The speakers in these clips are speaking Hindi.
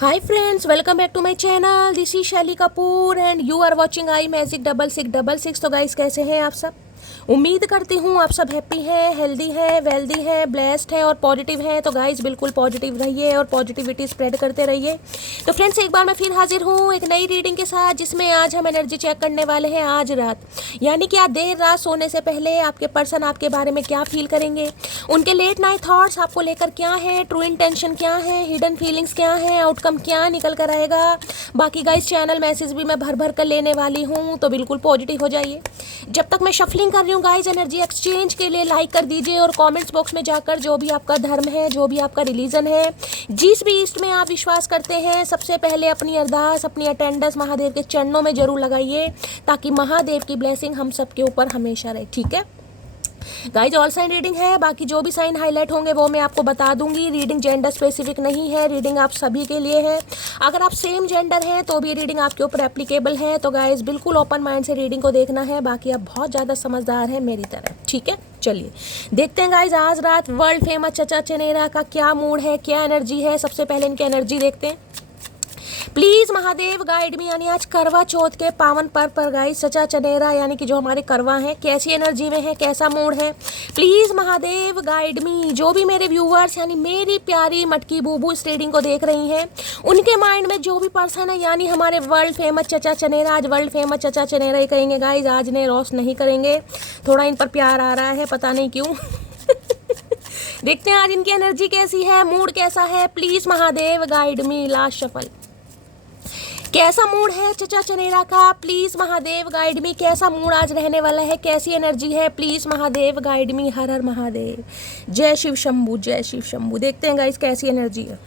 Hi friends, welcome back to my channel. This is शैली Kapoor and you are watching I magic 6666। तो गाइस कैसे हैं आप सब? उम्मीद करती हूँ आप सब हैप्पी हैं, हेल्दी हैं, वेल्दी हैं, ब्लेस्ड हैं और पॉजिटिव हैं। तो गाइस बिल्कुल पॉजिटिव रहिए और पॉजिटिविटी स्प्रेड करते रहिए। तो फ्रेंड्स एक बार मैं फिर हाजिर हूँ एक नई रीडिंग के साथ, जिसमें आज हम एनर्जी चेक करने वाले हैं आज रात, यानी कि आज देर रात सोने से पहले आपके पर्सन आपके बारे में क्या फील करेंगे, उनके लेट नाइट थॉट्स आपको लेकर क्या है, ट्रू इंटेंशन क्या है, हिडन फीलिंग्स क्या है, आउटकम क्या निकल कर आएगा। बाकी गाइस चैनल मैसेज भी मैं भर भर कर लेने वाली हूँ, तो बिल्कुल पॉजिटिव हो जाइए। जब तक मैं शफलिंग कर रही हूँ गाइस, एनर्जी एक्सचेंज के लिए लाइक कर दीजिए और कमेंट्स बॉक्स में जाकर जो भी आपका धर्म है, जो भी आपका रिलीजन है, जिस भी ईस्ट में आप विश्वास करते हैं, सबसे पहले अपनी अरदास, अपनी अटेंडेंस महादेव के चरणों में जरूर लगाइए, ताकि महादेव की ब्लेसिंग हम सबके ऊपर हमेशा रहे। ठीक है गाइज, ऑल साइन रीडिंग है। बाकी जो भी साइन हाईलाइट होंगे वो मैं आपको बता दूंगी। रीडिंग जेंडर स्पेसिफिक नहीं है, रीडिंग आप सभी के लिए है। अगर आप सेम जेंडर हैं तो भी रीडिंग आपके ऊपर एप्लीकेबल है। तो गाइज बिल्कुल ओपन माइंड से रीडिंग को देखना है। बाकी आप बहुत ज़्यादा समझदार हैं मेरी तरह। ठीक है, चलिए देखते हैं गाइज आज रात वर्ल्ड फेमस चचा चनेरा का क्या मूड है, क्या एनर्जी है। सबसे पहले इनकी एनर्जी देखते हैं। प्लीज महादेव गाइड मी, यानी आज करवा चौथ के पावन पर्व पर गाइस चचा चनेरा यानी कि जो हमारे करवा हैं कैसी एनर्जी में है, कैसा मूड है। प्लीज महादेव गाइड मी। जो भी मेरे व्यूअर्स यानी मेरी प्यारी मटकी बूबू इस रीडिंग को देख रही हैं, उनके माइंड में जो भी पर्सन है यानी हमारे वर्ल्ड फेमस चचा चनेरा, आज वर्ल्ड फेमस चचा चनेरा ही कहेंगे गाइज, आज ने रोस्ट नहीं करेंगे। थोड़ा इन पर प्यार आ रहा है, पता नहीं क्यों। देखते हैं आज इनकी एनर्जी कैसी है, मूड कैसा है। Please Mahadev guide me. Last shuffle, कैसा मूड है चचा चनेरा का, प्लीज महादेव गाइड मी। कैसा मूड आज रहने वाला है, कैसी एनर्जी है, प्लीज महादेव गाइड मी। हर हर महादेव, जय शिव शंभू, जय शिव शंभू। देखते हैं गाइस कैसी एनर्जी है।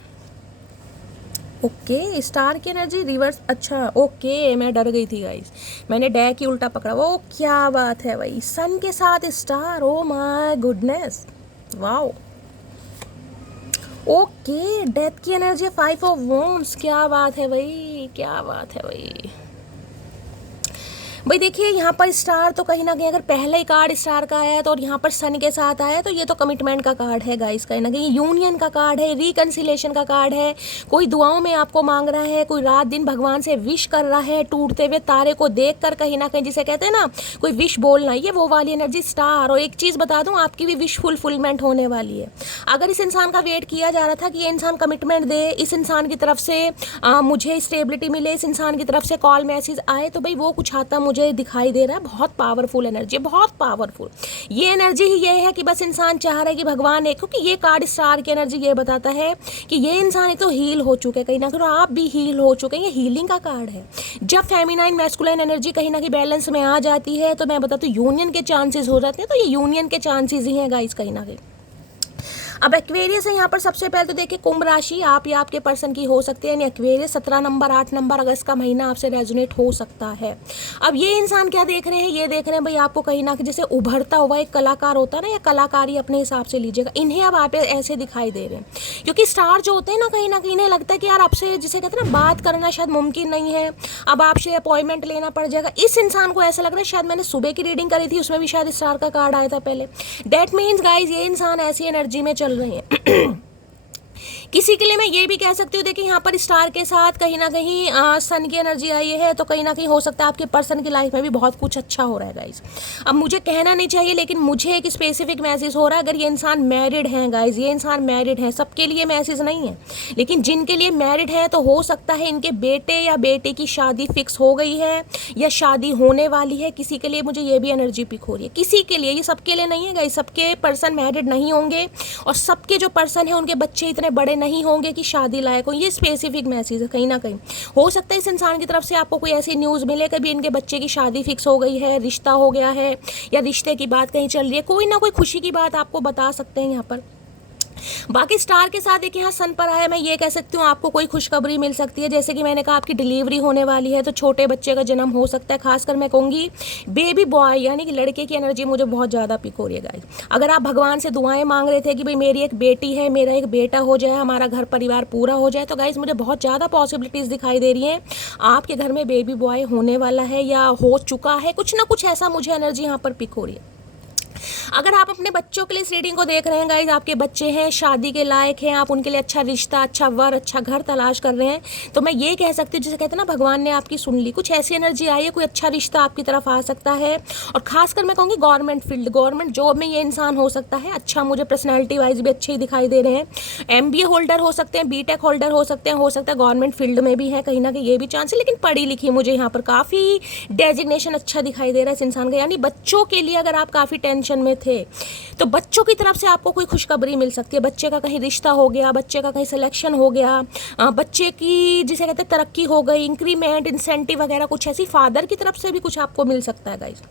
ओके, स्टार की एनर्जी रिवर्स। अच्छा ओके, मैं डर गई थी गाइस, मैंने डे की उल्टा पकड़ा। वो क्या बात है भाई, सन के साथ star. Oh my goodness, wow. Okay, death की एनर्जी 5 ऑफ वॉन्ड्स। क्या बात है भाई, क्या बात है भाई। भाई देखिए यहाँ पर स्टार तो कहीं ना कहीं अगर पहले ही कार्ड स्टार का आया तो, और यहाँ पर सन के साथ आया तो ये तो कमिटमेंट का कार्ड है गाइस, कहीं ना कहीं यूनियन का कार्ड है, रिकन्सिलेशन का कार्ड है। कोई दुआओं में आपको मांग रहा है, कोई रात दिन भगवान से विश कर रहा है, टूटते हुए तारे को देख कर कहीं ना कहीं, जिसे कहते हैं ना कोई विश बोलना, ये वो वाली एनर्जी स्टार। और एक चीज़ बता दूँ, आपकी भी विश फुलफिलमेंट होने वाली है। अगर इस इंसान का वेट किया जा रहा था कि ये इंसान कमिटमेंट दे, इस इंसान की तरफ से मुझे स्टेबिलिटी मिले, इस इंसान की तरफ से कॉल मैसेज आए, तो भाई वो कुछ आता मुझे दिखाई दे रहा है। बहुत पावरफुल एनर्जी, बहुत पावरफुल। ये एनर्जी ही ये है कि बस इंसान चाह रहा है कि भगवान है, क्योंकि ये कार्ड स्टार की एनर्जी ये बताता है कि ये इंसान एक तो हील हो चुके हैं, कहीं ना कहीं आप भी हील हो चुके हैं। ये हीलिंग का कार्ड है। जब फेमिनाइन मैस्कुलाइन एनर्जी कहीं ना कहीं बैलेंस में आ जाती है तो मैं बताती हूँ यूनियन के चांसेस हो जाते हैं। तो ये यूनियन के चांसेस ही हैं गाइस कहीं ना कहीं। अब एक्वेरियस है यहाँ पर। सबसे पहले तो देखिए कुंभ राशि आप या आपके पर्सन की हो सकती है, यानी एक्वेरियस 17 नंबर 8 नंबर अगस्त का महीना आपसे रेजोनेट हो सकता है। अब ये इंसान क्या देख रहे हैं, ये देख रहे हैं भाई आपको कहीं ना कहीं जैसे उभरता हुआ एक कलाकार होता है ना, या कलाकारी अपने हिसाब से लीजिएगा, इन्हें अब आप ऐसे दिखाई दे रहे हैं। क्योंकि स्टार जो होते हैं ना, कहीं ना कहीं इन्हें लगता है कि यार आपसे जिसे कहते हैं ना बात करना शायद मुमकिन नहीं है, अब आपसे अपॉइंटमेंट लेना पड़ जाएगा। इस इंसान को ऐसा लग रहा है, शायद मैंने सुबह की रीडिंग करी थी उसमें भी शायद स्टार का कार्ड आया था पहले। दैट मीन्स गाइज ये इंसान ऐसी एनर्जी में चल रहे हैं। किसी के लिए मैं ये भी कह सकती हूँ, देखिए यहाँ पर स्टार के साथ कहीं ना कहीं सन की एनर्जी आई है, तो कहीं ना कहीं हो सकता है आपके पर्सन की लाइफ में भी बहुत कुछ अच्छा हो रहा है गाइज। अब मुझे कहना नहीं चाहिए, लेकिन मुझे एक स्पेसिफिक मैसेज हो रहा है। अगर ये इंसान मैरिड हैं गाइज, ये इंसान मैरिड है, सबके लिए मैसेज नहीं है, लेकिन जिनके लिए मैरिड है तो हो सकता है इनके बेटे या बेटे की शादी फिक्स हो गई है या शादी होने वाली है। किसी के लिए मुझे ये भी एनर्जी पिक हो रही है, किसी के लिए, ये सबके लिए नहीं है गाइज। सबके पर्सन मैरिड नहीं होंगे और सबके जो पर्सन है उनके बच्चे इतने बड़े नहीं होंगे कि शादी लायक हो। ये स्पेसिफिक मैसेज है। कहीं ना कहीं हो सकता है इस इंसान की तरफ से आपको कोई ऐसी न्यूज़ मिले, कभी इनके बच्चे की शादी फिक्स हो गई है, रिश्ता हो गया है, या रिश्ते की बात कहीं चल रही है, कोई ना कोई खुशी की बात आपको बता सकते हैं यहाँ पर। बाकी स्टार के साथ एक यहाँ सन पर आया, मैं ये कह सकती हूँ आपको कोई खुशखबरी मिल सकती है। जैसे कि मैंने कहा आपकी डिलीवरी होने वाली है, तो छोटे बच्चे का जन्म हो सकता है। खासकर मैं कहूँगी बेबी बॉय यानी कि लड़के की एनर्जी मुझे बहुत ज़्यादा पिक हो रही है गाइस। अगर आप भगवान से दुआएं मांग रहे थे कि भाई मेरी एक बेटी है, मेरा एक बेटा हो जाए, हमारा घर परिवार पूरा हो जाए, तो गाइस मुझे बहुत ज़्यादा पॉसिबिलिटीज़ दिखाई दे रही हैं। आपके घर में बेबी बॉय होने वाला है या हो चुका है, कुछ ना कुछ ऐसा मुझे एनर्जी यहाँ पर पिक हो रही है। अगर आप अपने बच्चों के लिए इस रीडिंग को देख रहे हैं गाइज, आपके बच्चे हैं, शादी के लायक हैं, आप उनके लिए अच्छा रिश्ता, अच्छा वर, अच्छा घर तलाश कर रहे हैं, तो मैं ये कह सकती हूँ, जिसे कहते हैं ना भगवान ने आपकी सुन ली, कुछ ऐसी एनर्जी आई है, कोई अच्छा रिश्ता आपकी तरफ आ सकता है। और खासकर मैं कहूँगी गवर्नमेंट फील्ड, गवर्नमेंट जॉब में ये इंसान हो सकता है अच्छा, मुझे पर्सनैलिटी वाइज भी अच्छे ही दिखाई दे रहे हैं। MBA होल्डर हो सकते हैं, BTech होल्डर हो सकते हैं, हो सकता है गवर्नमेंट फील्ड में भी है, कहीं ना कहीं ये भी चांस है, लेकिन पढ़ी लिखी मुझे यहाँ पर काफ़ी डेजिग्नेशन अच्छा दिखाई दे रहा है इस इंसान का। यानी बच्चों के लिए अगर आप काफ़ी टेंशन में थे तो बच्चों की तरफ से आपको कोई खुशखबरी मिल सकती है। बच्चे का कहीं रिश्ता हो गया, बच्चे का कहीं सिलेक्शन हो गया, बच्चे की जिसे कहते हैं तरक्की हो गई, इंक्रीमेंट, इंसेंटिव वगैरह कुछ ऐसी फादर की तरफ से भी कुछ आपको मिल सकता है गाइज।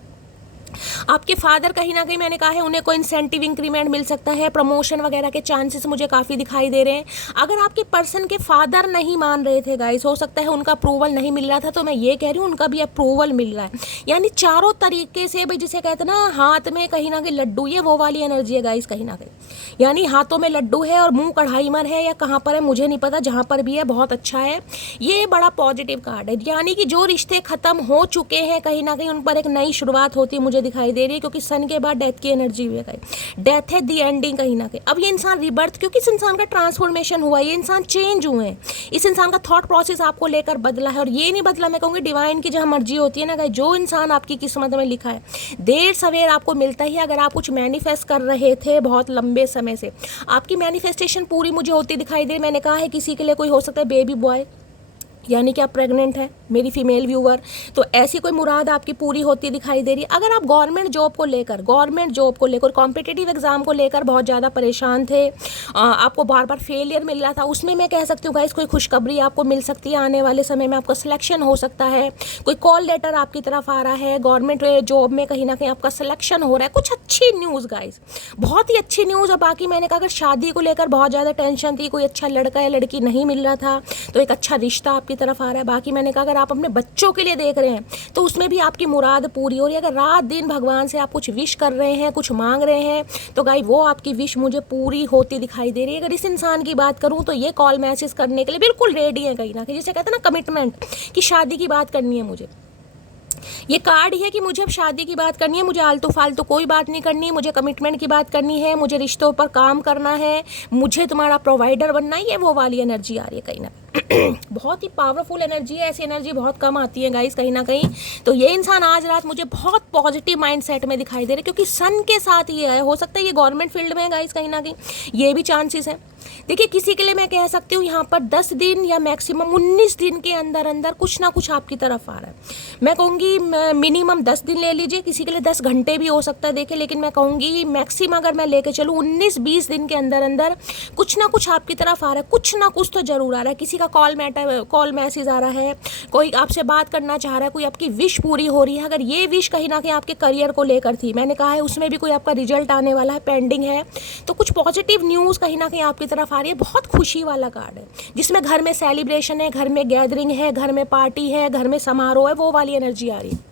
आपके फादर कहीं ना कहीं मैंने कहा है उन्हें कोई इंसेंटिव इंक्रीमेंट मिल सकता है, प्रमोशन वगैरह के चांसेस मुझे काफ़ी दिखाई दे रहे हैं। अगर आपके पर्सन के फादर नहीं मान रहे थे गाइस, हो सकता है उनका अप्रूवल नहीं मिल रहा था, तो मैं ये कह रही हूँ उनका भी अप्रूवल मिल रहा है। यानी चारों तरीके से भाई जिसे कहते हैं ना हाथ में कहीं ना कहीं लड्डू, ये वो वाली एनर्जी है गाइस कहीं ना कहीं। यानी हाथों में लड्डू है और मुंह कढ़ाई में है या कहाँ पर है मुझे नहीं पता, जहाँ पर भी है बहुत अच्छा है। ये बड़ा पॉजिटिव कार्ड है, यानी कि जो रिश्ते खत्म हो चुके हैं कहीं ना कहीं उन पर एक नई शुरुआत होती है मुझे दिखाई दे रही है, क्योंकि सन के बाद डेथ की एनर्जी हुई है, डेथ है दी एंडिंग कहीं ना कहीं। अब ये इंसान रिबर्थ, क्योंकि इस इंसान का ट्रांसफॉर्मेशन हुआ है, ये इंसान चेंज हुए हैं, इस इंसान का थॉट प्रोसेस आपको लेकर बदला है। और ये नहीं बदला, मैं कहूँगी डिवाइन की जहाँ मर्जी होती है ना गाइस, जो इंसान आपकी किस्मत में लिखा है देर सवेर आपको मिलता ही। अगर आप कुछ मैनिफेस्ट कर रहे थे बहुत लंबे समय से, आपकी मैनिफेस्टेशन पूरी मुझे होती दिखाई दे। मैंने कहा है किसी के लिए कोई हो सकता है बेबी बॉय, यानी कि आप प्रेग्नेंट हैं मेरी फीमेल व्यूअर, तो ऐसी कोई मुराद आपकी पूरी होती दिखाई दे रही है। अगर आप गवर्नमेंट जॉब को लेकर कॉम्पिटिटिव एग्जाम को लेकर बहुत ज़्यादा परेशान थे, आपको बार बार फेलियर मिल रहा था, उसमें मैं कह सकती हूँ गाइस कोई खुशखबरी आपको मिल सकती है। आने वाले समय में आपका सिलेक्शन हो सकता है, कोई कॉल लेटर आपकी तरफ आ रहा है, गवर्नमेंट जॉब में कहीं ना कहीं आपका सिलेक्शन हो रहा है, कुछ अच्छी न्यूज़ गाइस, बहुत ही अच्छी न्यूज़। और बाकी मैंने कहा अगर शादी को लेकर बहुत ज़्यादा टेंशन थी, कोई अच्छा लड़का या लड़की नहीं मिल रहा था, तो एक अच्छा रिश्ता आपकी तरफ आ रहा है। बाकी मैंने कहा अगर आप अपने बच्चों के लिए देख रहे हैं तो उसमें भी आपकी मुराद पूरी हो रही है। अगर रात दिन भगवान से आप कुछ विश कर रहे हैं, कुछ मांग रहे हैं, तो गाइस वो आपकी विश मुझे पूरी होती दिखाई दे रही है। अगर इस इंसान की बात करूं तो ये कॉल मैसेज करने के लिए बिल्कुल रेडी है कहीं ना कहीं, जिसे कहते हैं ना कमिटमेंट, कि शादी की बात करनी है मुझे। ये कार्ड ही है कि मुझे अब शादी की बात करनी है, मुझे आलतू फालतू कोई बात नहीं करनी है, मुझे कमिटमेंट की बात करनी है, मुझे रिश्तों पर काम करना है, मुझे तुम्हारा प्रोवाइडर बनना है। ये वो वाली एनर्जी आ रही है कहीं ना बहुत ही पावरफुल एनर्जी है, ऐसी एनर्जी बहुत कम आती है गाइस कहीं ना कहीं। तो ये इंसान आज रात मुझे बहुत पॉजिटिव माइंडसेट में दिखाई दे रहा है, क्योंकि सन के साथ ये है। हो सकता है ये गवर्नमेंट फील्ड में है गाइस कहीं ना कहीं, ये भी चांसेस है। देखिए किसी के लिए मैं कह सकती हूँ यहाँ पर 10 दिन या मैक्सिमम 19 दिन के अंदर अंदर कुछ ना कुछ आपकी तरफ आ रहा है। मैं कहूँगी मिनिमम 10 दिन ले लीजिए, किसी के लिए 10 घंटे भी हो सकता है देखिए, लेकिन मैं कहूँगी मैक्सिमम अगर मैं लेके चलूँ 19-20 दिन के अंदर अंदर कुछ ना कुछ आपकी तरफ आ रहा है, कुछ ना कुछ तो जरूर आ रहा है। किसी का कॉल मैसेज आ रहा है, कोई आपसे बात करना चाह रहा है, कोई आपकी विश पूरी हो रही है। अगर ये विश कहीं ना कहीं आपके करियर को लेकर थी, मैंने कहा है उसमें भी कोई आपका रिजल्ट आने वाला है, पेंडिंग है, तो कुछ पॉजिटिव न्यूज़ कहीं ना कहीं आपकी तरफ आ रही है। बहुत खुशी वाला कार्ड है, जिसमें घर में सेलिब्रेशन है, घर में गैदरिंग है, घर में पार्टी है, घर में समारोह है, वो वाली एनर्जी आ रही है।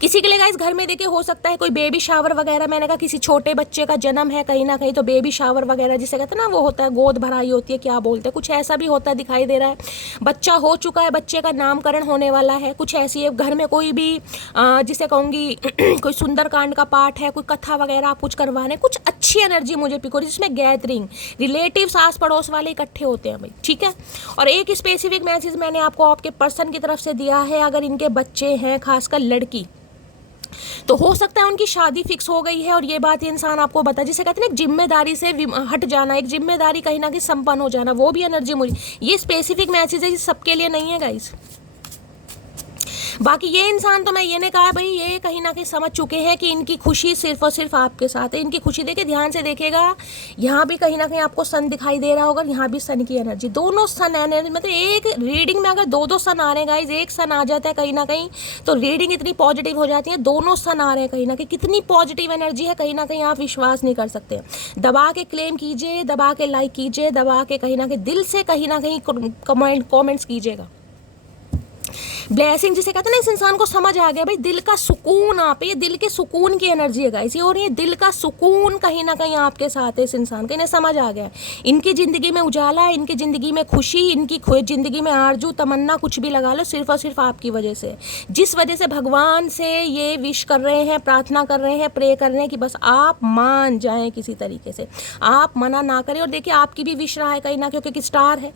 किसी के लिए गाइस घर में देखिए हो सकता है कोई बेबी शावर वगैरह, मैंने कहा किसी छोटे बच्चे का जन्म है कहीं ना कहीं, तो बेबी शावर वगैरह जिसे कहते हैं ना, वो होता है गोद भराई होती है, क्या बोलते हैं, कुछ ऐसा भी होता दिखाई दे रहा है। बच्चा हो चुका है, बच्चे का नामकरण होने वाला है, कुछ ऐसी है। घर में कोई भी जिसे कहूँगी कोई सुंदरकांड का पाठ है, कोई कथा वगैरह आप कुछ करवाने, कुछ अच्छी एनर्जी मुझे पिक हो रही है, जिसमें गैदरिंग, रिलेटिव्स आस पड़ोस वाले इकट्ठे होते हैं भाई, ठीक है। और एक स्पेसिफिक मैसेज मैंने आपको आपके पर्सन की तरफ से दिया है, अगर इनके बच्चे हैं, खासकर लड़की, तो हो सकता है उनकी शादी फिक्स हो गई है। और ये बात ये इंसान आपको बता, जिसे कहते हैं ना एक जिम्मेदारी से हट जाना, एक जिम्मेदारी कहीं ना कहीं संपन्न हो जाना, वो भी एनर्जी मुझे, ये स्पेसिफिक मैसेज है, सबके लिए नहीं है गाइस। बाकी ये इंसान तो मैं ये ने कहा भाई ये कहीं ना कहीं समझ चुके हैं कि इनकी खुशी सिर्फ और सिर्फ आपके साथ है। इनकी खुशी देखिए ध्यान से देखिएगा, यहाँ भी कहीं ना कहीं आपको सन दिखाई दे रहा होगा, यहाँ भी सन की एनर्जी, दोनों सन एनर्जी, मतलब एक रीडिंग में अगर दो सन आ रहे हैं गाइज, एक सन आ जाता है कहीं ना कहीं तो रीडिंग इतनी पॉजिटिव हो जाती है। दोनों सन आ रहे हैं कहीं ना कहीं, कितनी पॉजिटिव एनर्जी है कहीं ना कहीं आप विश्वास नहीं कर सकते। दबा के क्लेम कीजिए, दबा के लाइक कीजिए, दबा के कहीं ना कहीं दिल से कहीं ना कहीं कमेंट्स कीजिएगा। ब्लेसिंग जिसे कहते हैं ना, इस इंसान को समझ आ गया भाई दिल का सुकून, आप ये दिल के सुकून की एनर्जी है गाइस, और ये दिल का सुकून कहीं ना कहीं आपके साथ है। इस इंसान को इन्हें समझ आ गया, इनकी ज़िंदगी में उजाला है, इनकी ज़िंदगी में खुशी, इनकी ज़िंदगी में आरजू तमन्ना कुछ भी लगा लो, सिर्फ और सिर्फ आपकी वजह से। जिस वजह से भगवान से ये विश कर रहे हैं, प्रार्थना कर रहे हैं, प्रे कर रहे हैं कि बस आप मान जाएं किसी तरीके से, आप मना ना करें। और देखिए आपकी भी विश रहा है कहीं ना, क्योंकि स्टार है।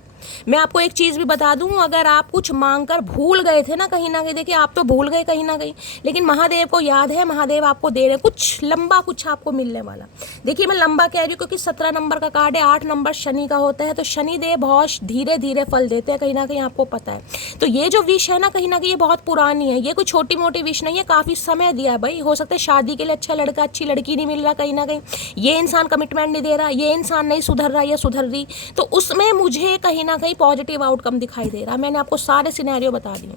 मैं आपको एक चीज़ भी बता दूं, अगर आप कुछ मांगकर भूल गए थे ना कहीं ना कहीं, देखिए आप तो भूल गए कहीं ना कहीं, लेकिन महादेव को याद है, महादेव आपको दे रहे हैं कुछ लंबा, कुछ आपको मिलने वाला। देखिए मैं लंबा कह रही हूँ क्योंकि 17 नंबर का कार्ड है, 8 नंबर शनि का होता है, तो शनि देव बहुत धीरे धीरे फल देते हैं कहीं ना कहीं, आपको पता है। तो ये जो विश है ना कहीं ना कहीं ये बहुत पुरानी है, ये कोई छोटी मोटी विश नहीं है, काफ़ी समय दिया है भाई। हो सकता है शादी के लिए अच्छा लड़का, अच्छी लड़की नहीं मिल रहा कहीं ना कहीं, ये इंसान कमिटमेंट नहीं दे रहा, ये इंसान नहीं सुधर रहा या सुधर रही, तो उसमें मुझे कहीं ना कहीं पॉजिटिव आउटकम दिखाई दे रहा है। मैंने आपको सारे सिनेरियो बता दिए।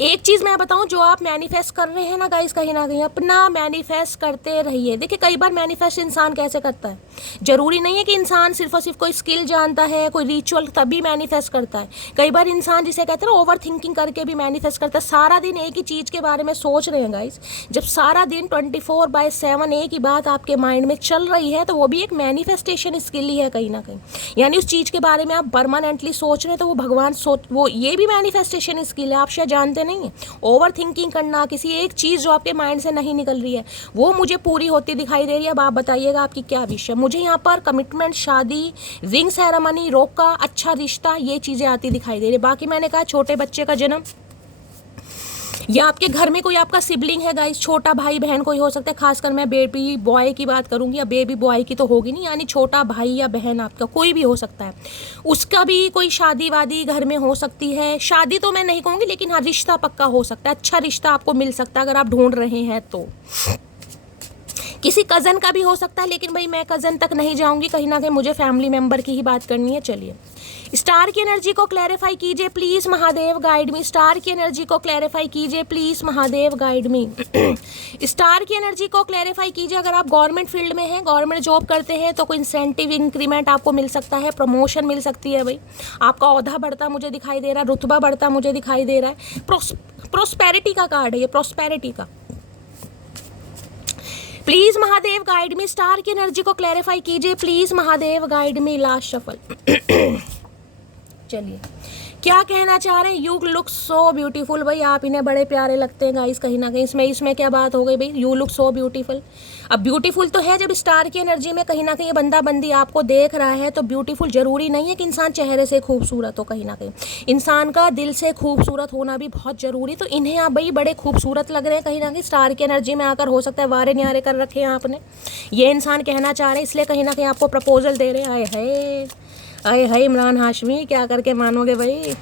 एक चीज़ मैं बताऊं, जो आप मैनिफेस्ट कर रहे हैं ना गाइस, कहीं ना कहीं अपना मैनिफेस्ट करते रहिए। देखिए कई बार मैनिफेस्ट इंसान कैसे करता है, जरूरी नहीं है कि इंसान सिर्फ और सिर्फ कोई स्किल जानता है, कोई रिचुअल तभी मैनिफेस्ट करता है। कई बार इंसान जिसे कहते हैं ओवर थिंकिंग करके भी मैनिफेस्ट करता है। सारा दिन एक ही चीज़ के बारे में सोच रहे हैं गाइस, जब सारा दिन 24/7 एक ही बात आपके माइंड में चल रही है, तो वो भी एक मैनिफेस्टेशन स्किल ही है कहीं ना कहीं। यानी उस चीज़ के बारे में आप परमानेंटली सोच रहे हैं, तो वो भगवान वो ये भी मैनिफेस्टेशन स्किल है, आप शायद जानते नहीं है। ओवर थिंकिंग करना, किसी एक चीज़ जो आपके माइंड से नहीं निकल रही है वो मुझे पूरी होती दिखाई दे रही है। अब आप बताइएगा आपकी क्या विश है। मुझे यहाँ पर कमिटमेंट, शादी, रिंग सेरेमनी, रोका, अच्छा रिश्ता, ये चीज़ें आती दिखाई दे रही है। बाकी मैंने कहा छोटे बच्चे का जन्म, या आपके घर में कोई आपका सिबलिंग है गाइस, छोटा भाई बहन कोई हो सकता है, खासकर मैं बेबी बॉय की बात करूंगी, या बेबी बॉय की तो होगी नहीं, यानी छोटा भाई या बहन आपका कोई भी हो सकता है, उसका भी कोई शादी वादी घर में हो सकती है। शादी तो मैं नहीं कहूँगी, लेकिन हाँ रिश्ता पक्का हो सकता है, अच्छा रिश्ता आपको मिल सकता है अगर आप ढूंढ रहे हैं तो। किसी कज़न का भी हो सकता है, लेकिन भाई मैं कज़न तक नहीं जाऊंगी, कहीं ना कहीं मुझे फैमिली मेम्बर की ही बात करनी है। चलिए स्टार की एनर्जी को क्लैरिफाई कीजिए please, Mahadev guide me. Star की एनर्जी को क्लैरिफाई कीजिए please, Mahadev guide me. Star की एनर्जी को क्लैरिफाई कीजिए। अगर आप गवर्नमेंट फील्ड में हैं, गवर्नमेंट जॉब करते हैं, तो कोई इंसेंटिव, इंक्रीमेंट आपको मिल सकता है, प्रमोशन मिल सकती है भाई, आपका ओहदा बढ़ता मुझे दिखाई दे रहा है, रुतबा बढ़ता मुझे दिखाई दे रहा है। प्रोस्पेरिटी का कार्ड है ये, प्रोस्पेरिटी का। Please Mahadev guide me, star की एनर्जी को क्लैरिफाई कीजिए please, Mahadev guide me. Last shuffle. चलिए क्या कहना चाह रहे हैं। यू लुक सो ब्यूटीफुल, भाई आप इन्हें बड़े प्यारे लगते हैं गाइस कहीं ना कहीं। इसमें क्या बात हो गई भाई, यू लुक सो ब्यूटीफुल। अब ब्यूटीफुल तो है जब स्टार की एनर्जी में कहीं ना कहीं बंदा बंदी आपको देख रहा है, तो ब्यूटीफुल जरूरी नहीं है कि इंसान चेहरे से खूबसूरत हो, कहीं ना कहीं इंसान का दिल से खूबसूरत होना भी बहुत जरूरी। तो इन्हें आप भाई बड़े खूबसूरत लग रहे हैं कहीं ना कहीं स्टार की एनर्जी में आकर। हो सकता है वारे न्यारे कर रखे हैं आपने, ये इंसान कहना चाह रहे हैं, इसलिए कहीं ना कहीं आपको प्रपोजल दे रहे हैं। आए है, आए हाय इमरान हाशमी, क्या करके मानोगे भाई।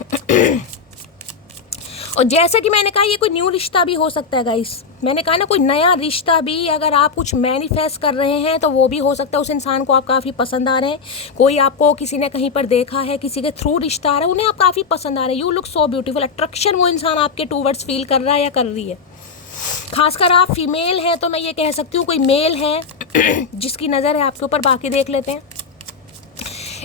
और जैसे कि मैंने कहा ये कोई न्यू रिश्ता भी हो सकता है गाइस, मैंने कहा ना कोई नया रिश्ता भी, अगर आप कुछ मैनिफेस्ट कर रहे हैं तो वो भी हो सकता है। उस इंसान को आप काफ़ी पसंद आ रहे हैं, कोई आपको किसी ने कहीं पर देखा है, किसी के थ्रू रिश्ता आ रहा है, उन्हें आप काफ़ी पसंद आ रहे हैं। You look so beautiful, attraction वो इंसान आपके टूवर्ड्स फील कर रहा है या कर रही है। खासकर आप फीमेल हैं तो मैं ये कह सकती हूँ कोई मेल है जिसकी नज़र है आपके ऊपर। बाकी देख लेते हैं।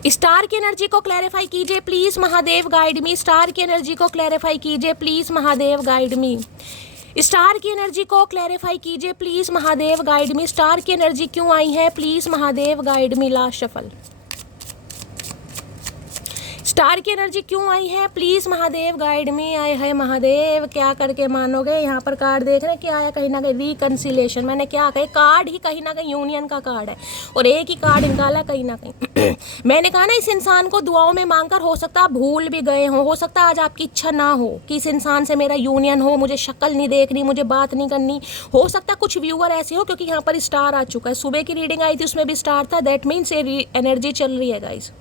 स्टार की एनर्जी को क्लैरिफाई कीजिए please, Mahadev guide me. Star की एनर्जी को क्लैरिफाई कीजिए please, Mahadev guide me. Star की एनर्जी को क्लैरिफाई कीजिए please, Mahadev guide me. Star की एनर्जी क्यों आई है please, Mahadev guide me. Last shuffle. Star की एनर्जी क्यों आई है प्लीज, महादेव गाइड में। आए है महादेव, क्या करके मानोगे। यहाँ पर कार्ड देख रहे हैं क्या आया, कहीं ना कहीं रिकंसिलेशन। मैंने क्या कहा, कार्ड ही कहीं ना कहीं यूनियन का कार्ड है, और एक ही कार्ड निकाला कहीं ना कहीं। मैंने कहा ना इस इंसान को दुआओं में मांगकर हो सकता है भूल भी गए हो सकता है आज आपकी इच्छा ना हो कि इस इंसान से मेरा यूनियन हो, मुझे शक्ल नहीं देखनी, मुझे बात नहीं करनी। हो सकता है कुछ व्यूअर ऐसे हो, क्योंकि यहाँ पर स्टार आ चुका है। सुबह की रीडिंग आई थी उसमें भी स्टार था, दैट मीन्स ये एनर्जी चल रही है गाइस।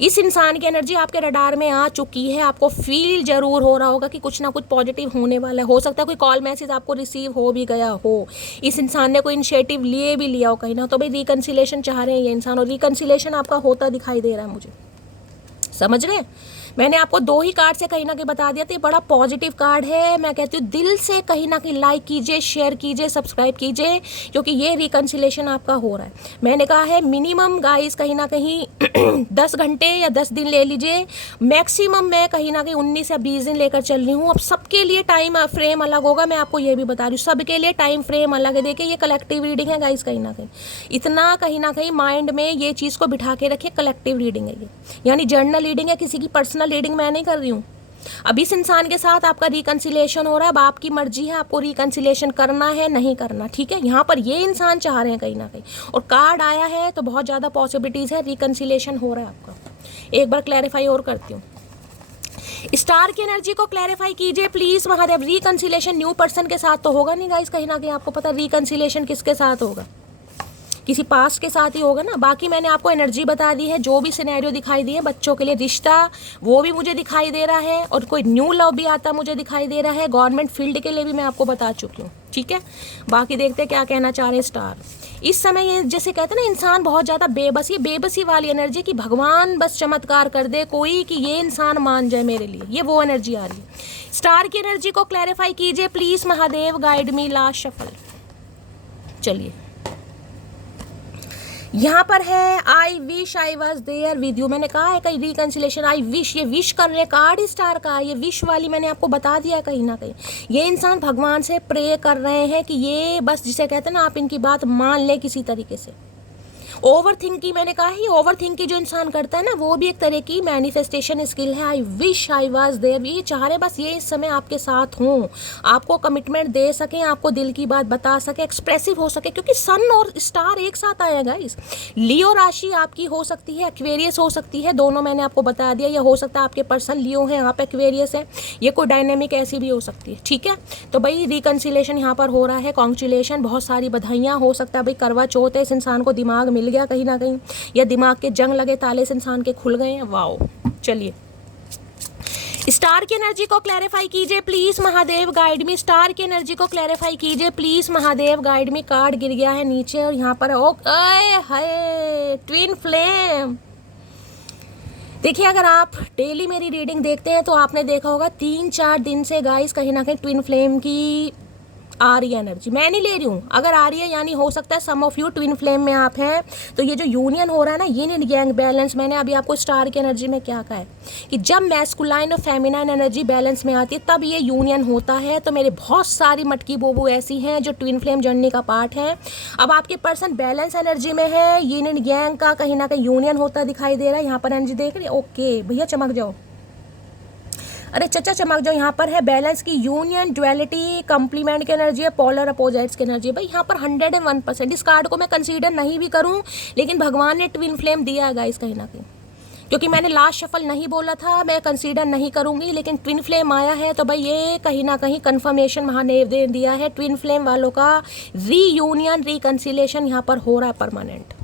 इस इंसान की एनर्जी आपके रडार में आ चुकी है, आपको फील जरूर हो रहा होगा कि कुछ ना कुछ पॉजिटिव होने वाला है। हो सकता है कोई कॉल मैसेज आपको रिसीव हो भी गया हो, इस इंसान ने कोई इनिशिएटिव लिए भी लिया हो कहीं ना, तो भाई रिकंसिलेशन चाह रहे हैं ये इंसान, और रिकंसिलेशन आपका होता दिखाई दे रहा है मुझे। समझ रहे हैं? मैंने आपको 2 ही कार्ड से कहीं ना कहीं बता दिया था, ये बड़ा पॉजिटिव कार्ड है। मैं कहती हूँ दिल से कहीं ना कहीं लाइक कीजिए, शेयर कीजिए, सब्सक्राइब कीजिए, क्योंकि ये रिकन्सिलेशन आपका हो रहा है। मैंने कहा है मिनिमम गाइस कहीं ना कहीं 10 घंटे या 10 दिन ले लीजिए, मैक्सिमम मैं कहीं ना कहीं 19 या 20 दिन लेकर चल रही हूँ। अब सबके लिए टाइम फ्रेम अलग होगा, मैं आपको ये भी बता रही हूँ, सबके लिए टाइम फ्रेम अलग है। देखिए ये कलेक्टिव रीडिंग है गाइस, कहीं ना कहीं इतना कहीं ना कहीं माइंड में ये चीज़ को बिठा के रखिए, कलेक्टिव रीडिंग है ये, यानी जर्नल रीडिंग है, किसी की पर्सनल रीडिंग मैं नहीं कर रही हूँ। अब इस इंसान के साथ आपका रिकन्सिलेशन हो रहा है, अब आपकी मर्जी है आपको रिकन्सिलेशन करना है नहीं करना, ठीक है। यहाँ पर ये इंसान चाह रहे हैं कहीं ना कहीं, और कार्ड आया है तो बहुत ज़्यादा पॉसिबिलिटीज़ है रिकन्सिलेशन हो रहा है आपका। एक बार क्लैरिफाई और करती हूँ, स्टार की एनर्जी को क्लैरिफाई कीजिए please Mahadev. Reconciliation new person के साथ तो होगा नहीं गाइस, कहीं ना कहीं आपको पता रिकन्सिलेशन किसके साथ होगा, किसी पास्ट के साथ ही होगा ना। बाकी मैंने आपको एनर्जी बता दी है, जो भी सिनेरियो दिखाई दिए बच्चों के लिए रिश्ता वो भी मुझे दिखाई दे रहा है, और कोई न्यू लव भी आता मुझे दिखाई दे रहा है। गवर्नमेंट फील्ड के लिए भी मैं आपको बता चुकी हूँ, ठीक है। बाकी देखते हैं क्या कहना चाह रहे हैं स्टार। इस समय ये जैसे कहते हैं ना इंसान बहुत ज़्यादा बेबस, ये बेबसी वाली एनर्जी कि भगवान बस चमत्कार कर दे कोई कि ये इंसान मान जाए मेरे लिए, ये वो एनर्जी आ रही है। स्टार की एनर्जी को क्लैरिफाई कीजिए please Mahadev, guide me last shuffle. चलिए यहाँ पर है I wish I was there with you. मैंने कहा है कहीं रिकन्सिलेशन, आई विश, ये विश कर रहे कार्ड स्टार का, ये विश वाली मैंने आपको बता दिया कहीं ना कहीं। ये इंसान भगवान से प्रे कर रहे हैं कि ये बस जिसे कहते हैं ना आप इनकी बात मान ले किसी तरीके से। ओवर थिंक की मैंने कहा है, ओवर थिंक की जो इंसान करता है ना वो भी एक तरह की मैनिफेस्टेशन स्किल है। I wish I was there, ये चाह रहे बस ये इस समय आपके साथ हों, आपको कमिटमेंट दे सकें, आपको दिल की बात बता सके, एक्सप्रेसिव हो सके, क्योंकि सन और स्टार एक साथ आया गाइस। लियो राशि आपकी हो सकती है, एक्वेरियस हो सकती है, दोनों मैंने आपको बता दिया। ये हो सकता है आपके पर्सन लियो हैं, आप एक्वेरियस हैं, ये कोई डायनेमिक ऐसी भी हो सकती है, ठीक है। तो भाई रिकन्सिलेशन यहाँ पर हो रहा है, कॉन्ग्रेचुलेशन, बहुत सारी बधाइयाँ। हो सकता है भाई करवा चौथ है, इस इंसान को दिमाग मिल गया कहीं ना कहीं, या दिमाग के जंग लगे ताले इस इंसान के खुल गए हैं। वाओ, चलिए स्टार की एनर्जी को क्लैरिफाई कीजिए please Mahadev, guide me. Star की एनर्जी को क्लैरिफाई कीजिए please Mahadev, guide me. Card गिर गया है नीचे और यहाँ पर हाय ट्विन फ्लेम। देखिए अगर आप डेली मेरी रीडिंग देखते हैं तो आपने देखा होगा 3-4 दिन से गाइस कहीं ना कहीं ट्विन फ्लेम की आ रही है एनर्जी। मैं नहीं ले रही हूँ, अगर आ रही है यानी हो सकता है सम ऑफ यू ट्विन फ्लेम में आप हैं। तो ये जो यूनियन हो रहा है ना, यिन एंड यांग बैलेंस, मैंने अभी आपको स्टार की एनर्जी में क्या कहा है कि जब मैस्कुलाइन और फेमिनाइन एनर्जी बैलेंस में आती है तब ये यूनियन होता है। तो मेरे बहुत सारी मटकी बोबू ऐसी हैं जो ट्विन फ्लेम जर्नी का पार्ट है। अब आपके पर्सन बैलेंस एनर्जी में है, यिन एंड यांग का कहीं ना कहीं यूनियन होता दिखाई दे रहा है। यहाँ पर एनर्जी देख रही है, ओके भैया चमक जाओ, अरे चचा चमक जाओ। यहाँ पर है बैलेंस की यूनियन, ड्युअलिटी, कंप्लीमेंट की एनर्जी है, पोलर अपोजिट्स की एनर्जी है। भाई यहाँ पर 101%। इस कार्ड को मैं कंसीडर नहीं भी करूँ लेकिन भगवान ने ट्विन फ्लेम दिया है गाइस कहीं ना कहीं, क्योंकि मैंने लास्ट शफल नहीं बोला था, मैं कंसीडर नहीं करूँगी, लेकिन ट्विन फ्लेम आया है तो भाई ये कहीं ना कहीं कन्फर्मेशन महादेव ने दिया है। ट्विन फ्लेम वालों का रीयूनियन, रिकन्सिलेशन यहाँ पर हो रहा है परमानेंट,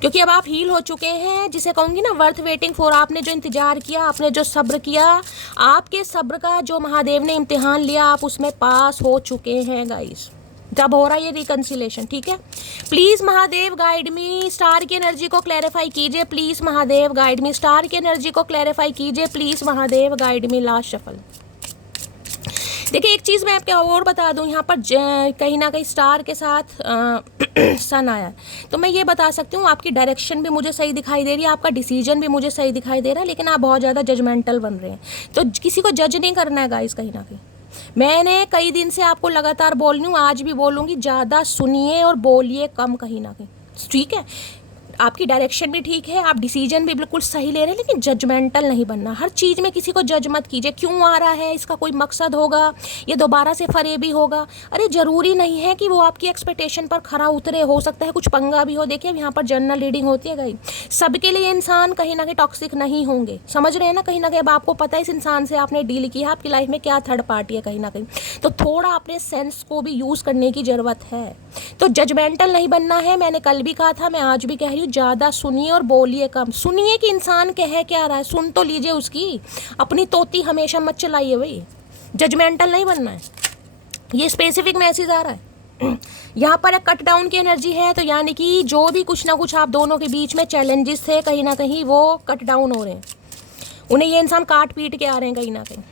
क्योंकि अब आप हील हो चुके हैं, जिसे कहूँगी ना वर्थ वेटिंग फॉर। आपने जो इंतजार किया, आपने जो सब्र किया, आपके सब्र का जो महादेव ने इम्तिहान लिया, आप उसमें पास हो चुके हैं गाइस। जब हो रहा है ये रिकन्सिलेशन, ठीक है। Please Mahadev guide me, star की एनर्जी को क्लैरिफाई कीजिए please Mahadev, guide me. Star की एनर्जी को क्लैरिफाई कीजिए please Mahadev, guide me. Last shuffle. देखिए एक चीज़ मैं आपको और बता दूं, यहाँ पर कहीं ना कहीं स्टार के साथ सन आया, तो मैं ये बता सकती हूँ आपकी डायरेक्शन भी मुझे सही दिखाई दे रही है, आपका डिसीजन भी मुझे सही दिखाई दे रहा है, लेकिन आप बहुत ज़्यादा जजमेंटल बन रहे हैं। तो किसी को जज नहीं करना है गाइस कहीं ना कहीं। मैंने कई दिन से आपको लगातार बोल रही हूँ, आज भी बोलूँगी, ज़्यादा सुनिए और बोलिए कम कहीं ना कहीं, ठीक है। आपकी डायरेक्शन भी ठीक है, आप डिसीजन भी बिल्कुल सही ले रहे हैं, लेकिन जजमेंटल नहीं बनना। हर चीज़ में किसी को जज मत कीजिए, क्यों आ रहा है, इसका कोई मकसद होगा, ये दोबारा से फरेबी होगा। अरे ज़रूरी नहीं है कि वो आपकी एक्सपेक्टेशन पर खरा उतरे, हो सकता है कुछ पंगा भी हो। देखिए यहाँ पर जनरल रीडिंग होती है गाइस, सबके लिए इंसान कहीं ना कहीं टॉक्सिक नहीं होंगे, समझ रहे हैं ना कहीं ना कहीं। अब आपको पता है इस इंसान से आपने डील किया, आपकी लाइफ में क्या थर्ड पार्टी है कहीं ना कहीं, तो थोड़ा अपने सेंस को भी यूज़ करने की ज़रूरत है। तो जजमेंटल नहीं बनना है, मैंने कल भी कहा था, मैं आज भी कह रही हूँ, ज़्यादा सुनिए और बोलिए कम। सुनिए कि इंसान कह क्या रहा है, सुन तो लीजिए उसकी, अपनी तोती हमेशा मत चलाइए भाई। जजमेंटल नहीं बनना है, ये स्पेसिफिक मैसेज आ रहा है। यहाँ पर एक कट डाउन की एनर्जी है, तो यानी कि जो भी कुछ ना कुछ आप दोनों के बीच में चैलेंजेस थे कहीं ना कहीं वो कट डाउन हो रहे हैं, उन्हें ये इंसान काट पीट के आ रहे हैं कहीं ना कहीं।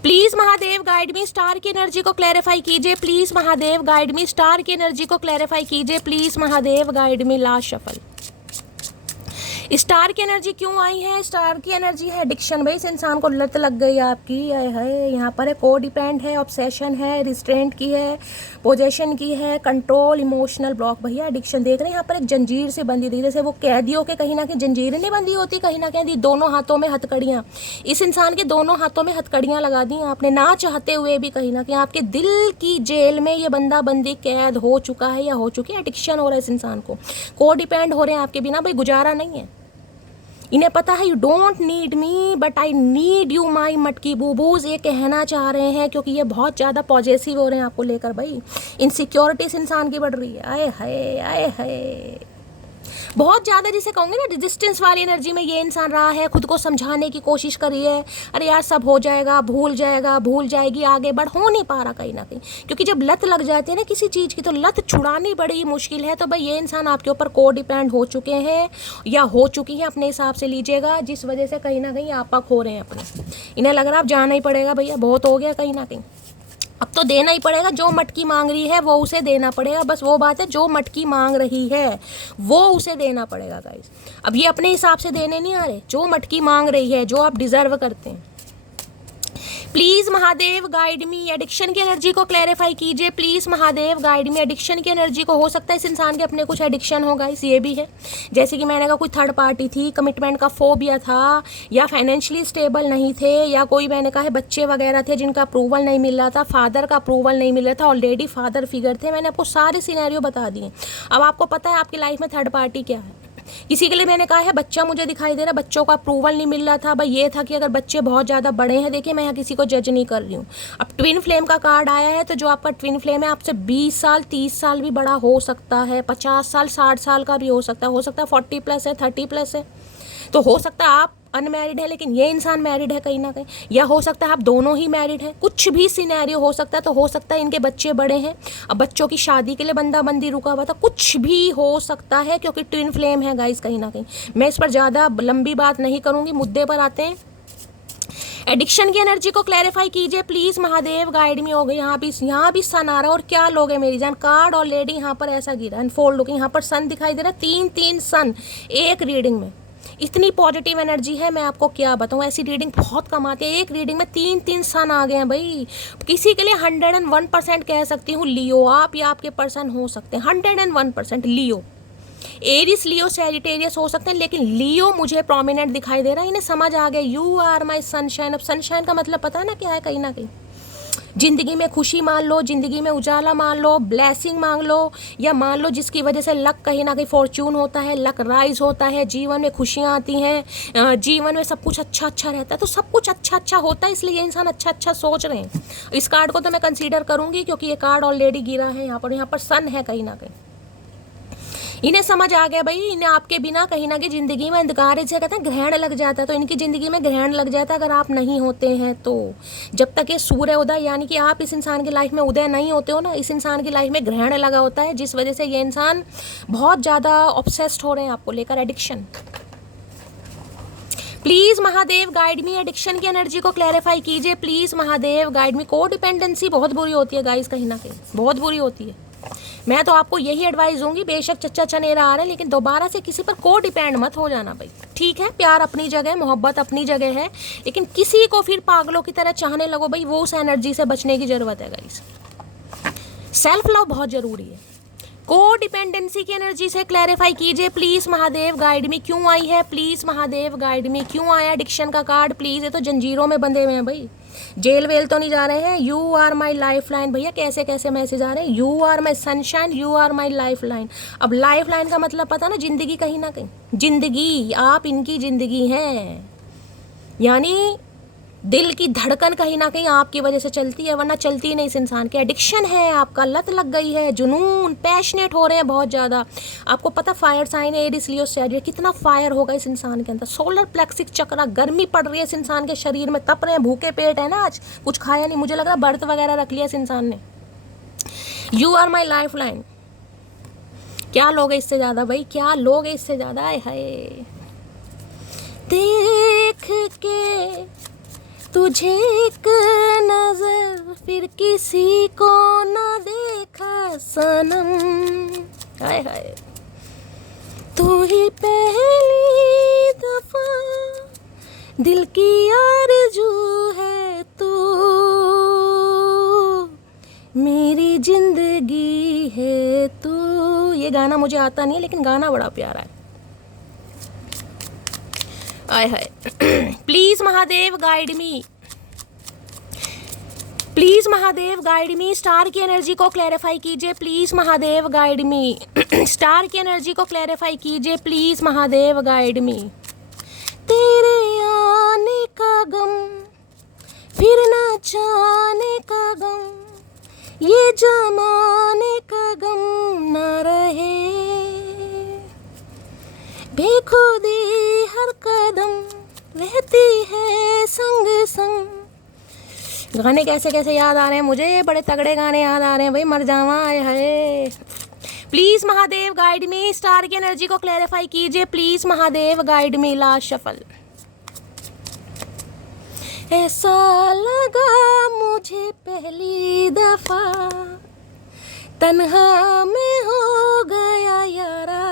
Please Mahadev guide me, star की एनर्जी को क्लैरिफाई कीजिए please Mahadev guide me, star की एनर्जी को क्लैरिफाई कीजिए please Mahadev guide me. Last shuffle, star की एनर्जी क्यों आई है? स्टार की एनर्जी है एडिक्शन। भाई इस इंसान को लत लग गई आपकी है, यहाँ पर है को डिपेंड है, ऑब्सेशन है, रिस्ट्रेंट की है, पोजेशन की है, कंट्रोल, इमोशनल ब्लॉक। भैया एडिक्शन देख रहे हैं यहाँ पर एक जंजीर से बंधी थी, जैसे वो कैदियों के कहीं ना कहीं जंजीरें नहीं बंधी होती कहीं ना कहीं, दोनों हाथों में हथकड़ियाँ, इस इंसान के दोनों हाथों में हथकड़ियाँ लगा दी आपने, ना चाहते हुए भी कहीं ना कहीं आपके दिल की जेल में ये बंदा बंदी कैद हो चुका है या हो चुकी है। एडिक्शन हो रहा है इस इंसान को डिपेंड हो रहे हैं आपके बिना, भाई गुजारा नहीं है। इन्हें पता है you don't need me but I need you माई मटकी बूबूज, ये कहना चाह रहे हैं क्योंकि ये बहुत ज़्यादा पॉजेसिव हो रहे हैं आपको लेकर। भाई इनसिक्योरिटी इस इंसान की बढ़ रही है, आए हाय आए हाय, बहुत ज़्यादा जिसे कहूँगे ना रेजिस्टेंस वाली एनर्जी में ये इंसान रहा है। खुद को समझाने की कोशिश करी है, अरे यार सब हो जाएगा, भूल जाएगा, भूल जाएगी, आगे बढ़, हो नहीं पा रहा कहीं ना कहीं, क्योंकि जब लत लग जाती है ना किसी चीज़ की तो लत छुड़ानी बड़ी मुश्किल है। तो भाई ये इंसान आपके ऊपर को डिपेंड हो चुके हैं या हो चुकी हैं, अपने हिसाब से लीजिएगा, जिस वजह से कहीं ना कहीं आपा खो रहे हैं अपने। इन्हें लग रहा है अब जाना ही पड़ेगा भैया, बहुत हो गया कहीं ना कहीं, अब तो देना ही पड़ेगा, जो मटकी मांग रही है वो उसे देना पड़ेगा, बस वो बात है, जो मटकी मांग रही है वो उसे देना पड़ेगा गाइस। अब ये अपने हिसाब से देने नहीं आ रहे, जो मटकी मांग रही है, जो आप डिजर्व करते हैं। Please Mahadev guide me, addiction की एनर्जी को क्लैरिफाई कीजिए please Mahadev guide me. Addiction की एनर्जी को, हो सकता है इस इंसान के अपने कुछ एडिक्शन होगा, इस ये भी है, जैसे कि मैंने कहा कोई थर्ड पार्टी थी, कमिटमेंट का फोबिया था, या फाइनेंशियली स्टेबल नहीं थे, या कोई मैंने कहा है बच्चे वगैरह थे जिनका अप्रूवल नहीं मिल रहा था, फादर का अप्रूवल नहीं मिल रहा था, ऑलरेडी फादर फिगर थे। मैंने आपको सारे सिनेरियो बता दिए। अब आपको पता है आपकी लाइफ में थर्ड पार्टी क्या है। किसी के लिए मैंने कहा है बच्चा मुझे दिखाई दे रहा, बच्चों का अप्रूवल नहीं मिल रहा था। भाई ये था कि अगर बच्चे बहुत ज़्यादा बड़े हैं, देखिए मैं यहाँ किसी को जज नहीं कर रही हूँ। अब ट्विन फ्लेम का कार्ड आया है, तो जो आपका ट्विन फ्लेम है आपसे 20 साल 30 साल भी बड़ा हो सकता है, 50 साल 60 साल का भी हो सकता है 40+ है, 30+ है, तो हो सकता है आप अनमैरिड है लेकिन ये इंसान मैरिड है कहीं ना कहीं, या हो सकता है आप दोनों ही मैरिड हैं, कुछ भी सिनेरियो हो सकता है। तो हो सकता है इनके बच्चे बड़े हैं, अब बच्चों की शादी के लिए बंदा बंदी रुका हुआ था, कुछ भी हो सकता है, क्योंकि ट्विन फ्लेम है गाइस कहीं ना कहीं। मैं इस पर ज़्यादा लंबी बात नहीं करूँगी, मुद्दे पर आते हैं। एडिक्शन की एनर्जी को क्लैरिफाई कीजिए प्लीज महादेव गाइड में। हो गई यहाँ भी सन आ रहा है, और क्या लोग है मेरी जान, कार्ड ऑलरेडी यहाँ पर ऐसा गिरा अनफोल्ड होकर, यहाँ पर सन दिखाई दे रहा है, 3 सन एक रीडिंग में। इतनी पॉजिटिव एनर्जी है, मैं आपको क्या बताऊँ, ऐसी रीडिंग बहुत कम आती है। एक रीडिंग में 3 सन आ गए हैं भाई। किसी के लिए 101% कह सकती हूँ लियो आप या आपके पर्सन हो सकते हैं, 101% लियो, एरिस लियो सैजिटेरियस हो सकते हैं, लेकिन लियो मुझे प्रोमिनेंट दिखाई दे रहा है। इन्हें समझ आ गया, यू आर माई सनशाइन। अब सनशाइन का मतलब पता है ना क्या है, कहीं ना कहीं जिंदगी में खुशी मान लो, जिंदगी में उजाला मान लो, ब्लेसिंग मांग लो, या मान लो जिसकी वजह से लक कहीं ना कहीं फॉर्च्यून होता है, लक राइज होता है, जीवन में खुशियाँ आती हैं, जीवन में सब कुछ अच्छा रहता है, तो सब कुछ अच्छा होता है, इसलिए ये इंसान अच्छा सोच रहे हैं। इस कार्ड को तो मैं कंसीडर करूंगी क्योंकि ये कार्ड ऑलरेडी गिरा है यहाँ पर सन है कहीं ना कहीं। इन्हें समझ आ गया भाई, इन्हें आपके बिना कहीं ना कहीं ज़िंदगी में अंधकार, इसे कहते हैं ग्रहण लग जाता है, तो इनकी ज़िंदगी में ग्रहण लग जाता है अगर आप नहीं होते हैं तो। जब तक ये सूर्य उदय यानी कि आप इस इंसान की लाइफ में उदय नहीं होते हो ना, इस इंसान की लाइफ में ग्रहण लगा होता है, जिस वजह से ये इंसान बहुत ज़्यादा ऑब्सेस्ड हो रहे हैं आपको लेकर। Addiction, please Mahadev guide me, addiction की एनर्जी को क्लैरिफाई कीजिए प्लीज महादेव गाइड मी। को डिपेंडेंसी बहुत बुरी होती है गाइस, कहीं ना कहीं बहुत बुरी होती है। मैं तो आपको यही एडवाइस दूंगी, बेशक चच्चा चनेरा आ रहा है लेकिन दोबारा से किसी पर को डिपेंड मत हो जाना भाई। ठीक है, प्यार अपनी जगह, मोहब्बत अपनी जगह है, लेकिन किसी को फिर पागलों की तरह चाहने लगो भाई, वो उस एनर्जी से बचने की जरूरत है गाइस। सेल्फ लव बहुत जरूरी है। को डिपेंडेंसी की एनर्जी से क्लैरिफाई कीजिए प्लीज महादेव गाइड में। क्यों आई है प्लीज महादेव गाइड में, क्यों आया एडिक्शन का कार्ड प्लीज। ये तो जंजीरों में बंधे हुए हैं भाई, जेल वेल तो नहीं जा रहे हैं। You are my life line, भैया कैसे कैसे मैसेज आ रहे हैं, you are my sunshine, you are my life line. अब लाइफ लाइन का मतलब पता ना, जिंदगी कहीं ना कहीं, जिंदगी आप इनकी जिंदगी हैं, यानी दिल की धड़कन कहीं ना कहीं आपकी वजह से चलती है, वरना चलती नहीं इस इंसान की। एडिक्शन है आपका, लत लग गई है, जुनून, पैशनेट हो रहे हैं बहुत ज़्यादा। आपको पता फायर साइन है एरिस लियो सैजिटेरियस, कितना फायर होगा इस इंसान के अंदर। सोलर प्लेक्सिक चक्रा, गर्मी पड़ रही है इस इंसान के शरीर में, तप रहे हैं, भूखे पेट है ना, आज कुछ खाया नहीं, मुझे लग रहा है व्रत वगैरह रख लिया इस इंसान ने। You are my life line. क्या लोगे इससे ज़्यादा भाई, क्या लोगे इससे ज़्यादा। आए हाय, देख के तुझे एक नजर फिर किसी को ना देखा सनम। हाय हाय, तू ही पहली दफा दिल की आरज़ू है, तू मेरी जिंदगी है तू। ये गाना मुझे आता नहीं है लेकिन गाना बड़ा प्यारा है। आय हाय। Please Mahadev guide me, please Mahadev guide me. Star की एनर्जी को क्लैरिफाई कीजिए please Mahadev guide me. Star की एनर्जी को क्लैरिफाई कीजिए प्लीज महादेव गाइड मी। तेरे आने का गम फिर ना जाने का गम, ये जमाने का गम न रहे, बेखुदी हर कदम रहती है संग संग। गाने कैसे कैसे याद आ रहे हैं मुझे, बड़े तगड़े गाने याद आ रहे हैं भाई, मर जावा। आए हाय। Please Mahadev guide me. Star की एनर्जी को क्लैरिफाई कीजिए please Mahadev guide me. Last shuffle. ऐसा लगा मुझे पहली दफा तन्हा में हो गया यारा,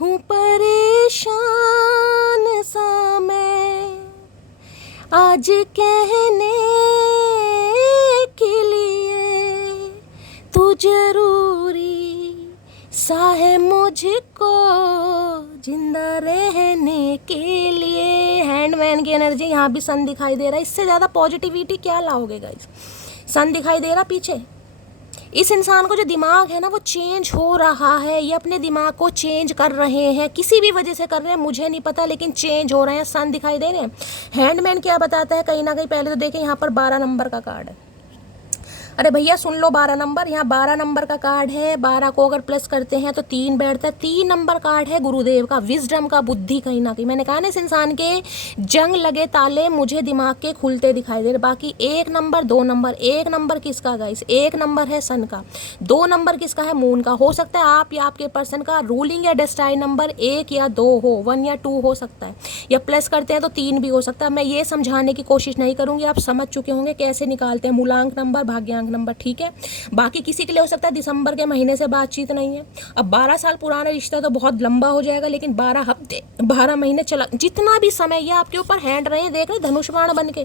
हूँ परेशान सा मैं आज कहने के लिए, तू जरूरी सा है मुझको जिंदा रहने के लिए। हैंडमैन की एनर्जी, यहाँ भी सन दिखाई दे रहा है। इससे ज़्यादा पॉजिटिविटी क्या लाओगे गाइस। सन दिखाई दे रहा पीछे। इस इंसान को जो दिमाग है ना वो चेंज हो रहा है, ये अपने दिमाग को चेंज कर रहे हैं, किसी भी वजह से कर रहे हैं मुझे नहीं पता, लेकिन चेंज हो रहे हैं। सन दिखाई दे रहे हैं। हैंडमैन क्या बताता है, कहीं ना कहीं पहले तो देखें यहाँ पर 12 नंबर का कार्ड है। अरे भैया सुन लो, 12 नंबर, यहाँ 12 नंबर का कार्ड है। 12 को अगर प्लस करते हैं तो 3 बैठता है। 3 नंबर कार्ड है गुरुदेव का, विजडम का, बुद्धि। कहीं ना कहीं मैंने कहा ना इस इंसान के जंग लगे ताले मुझे दिमाग के खुलते दिखाई दे रहे। बाकी 1 नंबर 2 नंबर, 1 नंबर किसका गाइस, 1 नंबर है सन का, 2 नंबर किसका है, मून का। हो सकता है आप या आपके पर्सन का रूलिंग या डेस्टाइन नंबर 1 या 2 हो, 1 या 2 हो सकता है, या प्लस करते हैं तो 3 भी हो सकता है। मैं ये समझाने की कोशिश नहीं करूंगी, आप समझ चुके होंगे कैसे निकालते हैं मूलांक नंबर, भाग्यांक नंबर, ठीक है। बाकी किसी के लिए हो सकता है दिसंबर के महीने से बातचीत नहीं है। अब 12 साल पुराना रिश्ता तो बहुत लंबा हो जाएगा, लेकिन 12 हफ्ते 12 महीने चला, जितना भी समय ये आपके ऊपर हैंड रहे हैं, देख रहे धनुष बाण बन के,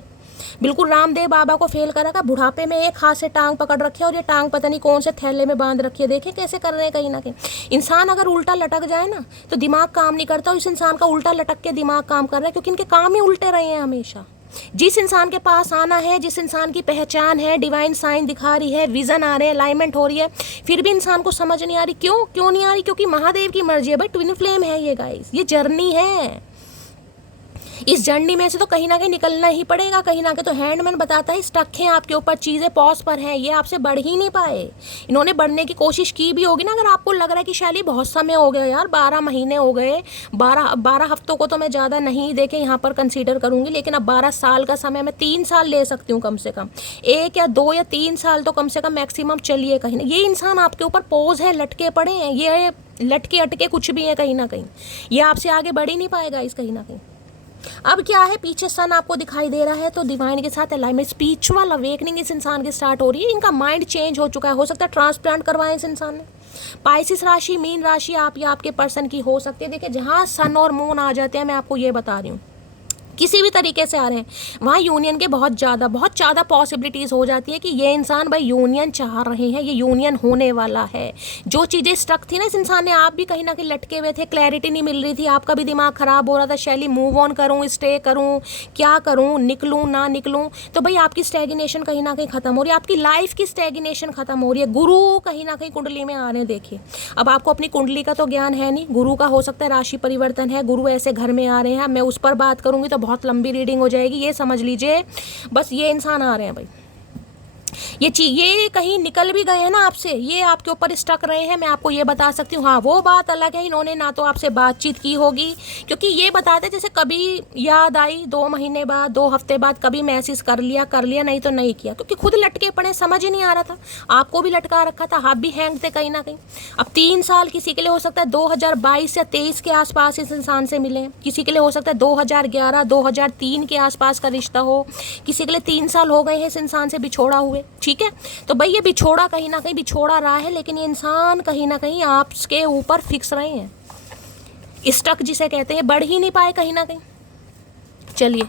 बिल्कुल रामदेव बाबा को फेल करा का। बुढ़ापे में एक हाथ से टांग पकड़ रखे और ये टांग पता नहीं कौन से थैले में बांध रखी है, देखे कैसे कर रहे हैं। कहीं ना कहीं इंसान अगर उल्टा लटक जाए ना तो दिमाग काम नहीं करता, और इस इंसान का उल्टा लटक के दिमाग काम कर रहा है, क्योंकि इनके काम ही उल्टे रहे हैं हमेशा। जिस इंसान के पास आना है, जिस इंसान की पहचान है, डिवाइन साइन दिखा रही है, विजन आ रहे हैं, अलाइनमेंट हो रही है, फिर भी इंसान को समझ नहीं आ रही। क्यों नहीं आ रही? क्योंकि महादेव की मर्जी है भाई, ट्विन फ्लेम है ये गाइस, ये जर्नी है। इस जर्नी में से तो कहीं ना कहीं निकलना ही पड़ेगा। कहीं ना कहीं तो हैंडमैन बताता है स्टक हैं आपके ऊपर, चीज़ें पॉज पर हैं, ये आपसे बढ़ ही नहीं पाए। इन्होंने बढ़ने की कोशिश की भी होगी ना। अगर आपको लग रहा है कि शैली बहुत समय हो गया यार, 12 महीने हो गए, 12 हफ्तों को तो मैं ज़्यादा नहीं देखें यहाँ पर कंसीडर करूँगी, लेकिन अब 12 साल का समय, मैं 3 साल ले सकती हूँ कम से कम, 1 या 2 या 3 साल तो कम से कम मैक्सिमम चलिए। कहीं ना ये इंसान आपके ऊपर पोज है, लटके पड़े हैं, ये लटके अटके कुछ भी है कहीं ना कहीं, ये आपसे आगे बढ़ ही नहीं पाएगा इस कहीं ना कहीं। अब क्या है, पीछे सन आपको दिखाई दे रहा है, तो डिवाइन के साथ अलाइनमेंट, स्पिरिचुअल अवेकनिंग इस इंसान की स्टार्ट हो रही है। इनका माइंड चेंज हो चुका है, हो सकता है ट्रांसप्लांट करवाएं इस इंसान ने। पाइसिस राशि, मीन राशि आप या आपके पर्सन की हो सकती है। देखिए जहाँ सन और मून आ जाते हैं, मैं आपको ये बता रही हूँ, किसी भी तरीके से आ रहे हैं, वहाँ यूनियन के बहुत ज़्यादा पॉसिबिलिटीज़ हो जाती है कि ये इंसान भाई यूनियन चाह रहे हैं, ये यूनियन होने वाला है। जो चीज़ें स्टक थी ना इस इंसान ने, आप भी कहीं ना कहीं लटके हुए थे, क्लैरिटी नहीं मिल रही थी, आपका भी दिमाग ख़राब हो रहा था, शैली मूव ऑन करूँ, स्टे करूँ, क्या करूँ, निकलूँ ना निकलूँ, तो भाई आपकी स्टैग्नेशन कहीं ना कहीं ख़त्म हो रही है, आपकी लाइफ की स्टैग्नेशन ख़त्म हो रही है। गुरु कहीं ना कहीं कुंडली में आ रहे हैं। देखिए अब आपको अपनी कुंडली का तो ज्ञान है नहीं, गुरु का हो सकता है राशि परिवर्तन है, गुरु ऐसे घर में आ रहे हैं। मैं उस पर बात करूँगी तो बहुत लंबी रीडिंग हो जाएगी, ये समझ लीजिए। बस ये इंसान आ रहे हैं भाई, ये कहीं निकल भी गए हैं ना आपसे, ये आपके ऊपर स्टक रहे हैं, मैं आपको ये बता सकती हूँ। हाँ, वो बात अलग है, इन्होंने ना तो आपसे बातचीत की होगी, क्योंकि ये बताते जैसे कभी याद आई 2 महीने बाद, 2 हफ्ते बाद कभी मैसेज कर लिया, नहीं तो नहीं किया, क्योंकि खुद लटके पड़े, समझ ही नहीं आ रहा था। आपको भी लटका रखा था, आप भी हैंग थे कहीं ना कहीं। अब 3 साल किसी के लिए हो सकता है 2022 या 23 के आसपास इस इंसान से मिले, किसी के लिए हो सकता है 2011 2003 के आसपास का रिश्ता हो, किसी के लिए 3 साल हो गए हैं इस इंसान से बिछोड़ा हुए। ठीक है, तो भाई ये बिछोड़ा कहीं ना कहीं बिछोड़ा रहा है, लेकिन ये इंसान कहीं ना कहीं आपके ऊपर फिक्स रहे हैं, स्टक जिसे कहते हैं, बढ़ ही नहीं पाए कहीं ना कहीं। चलिए,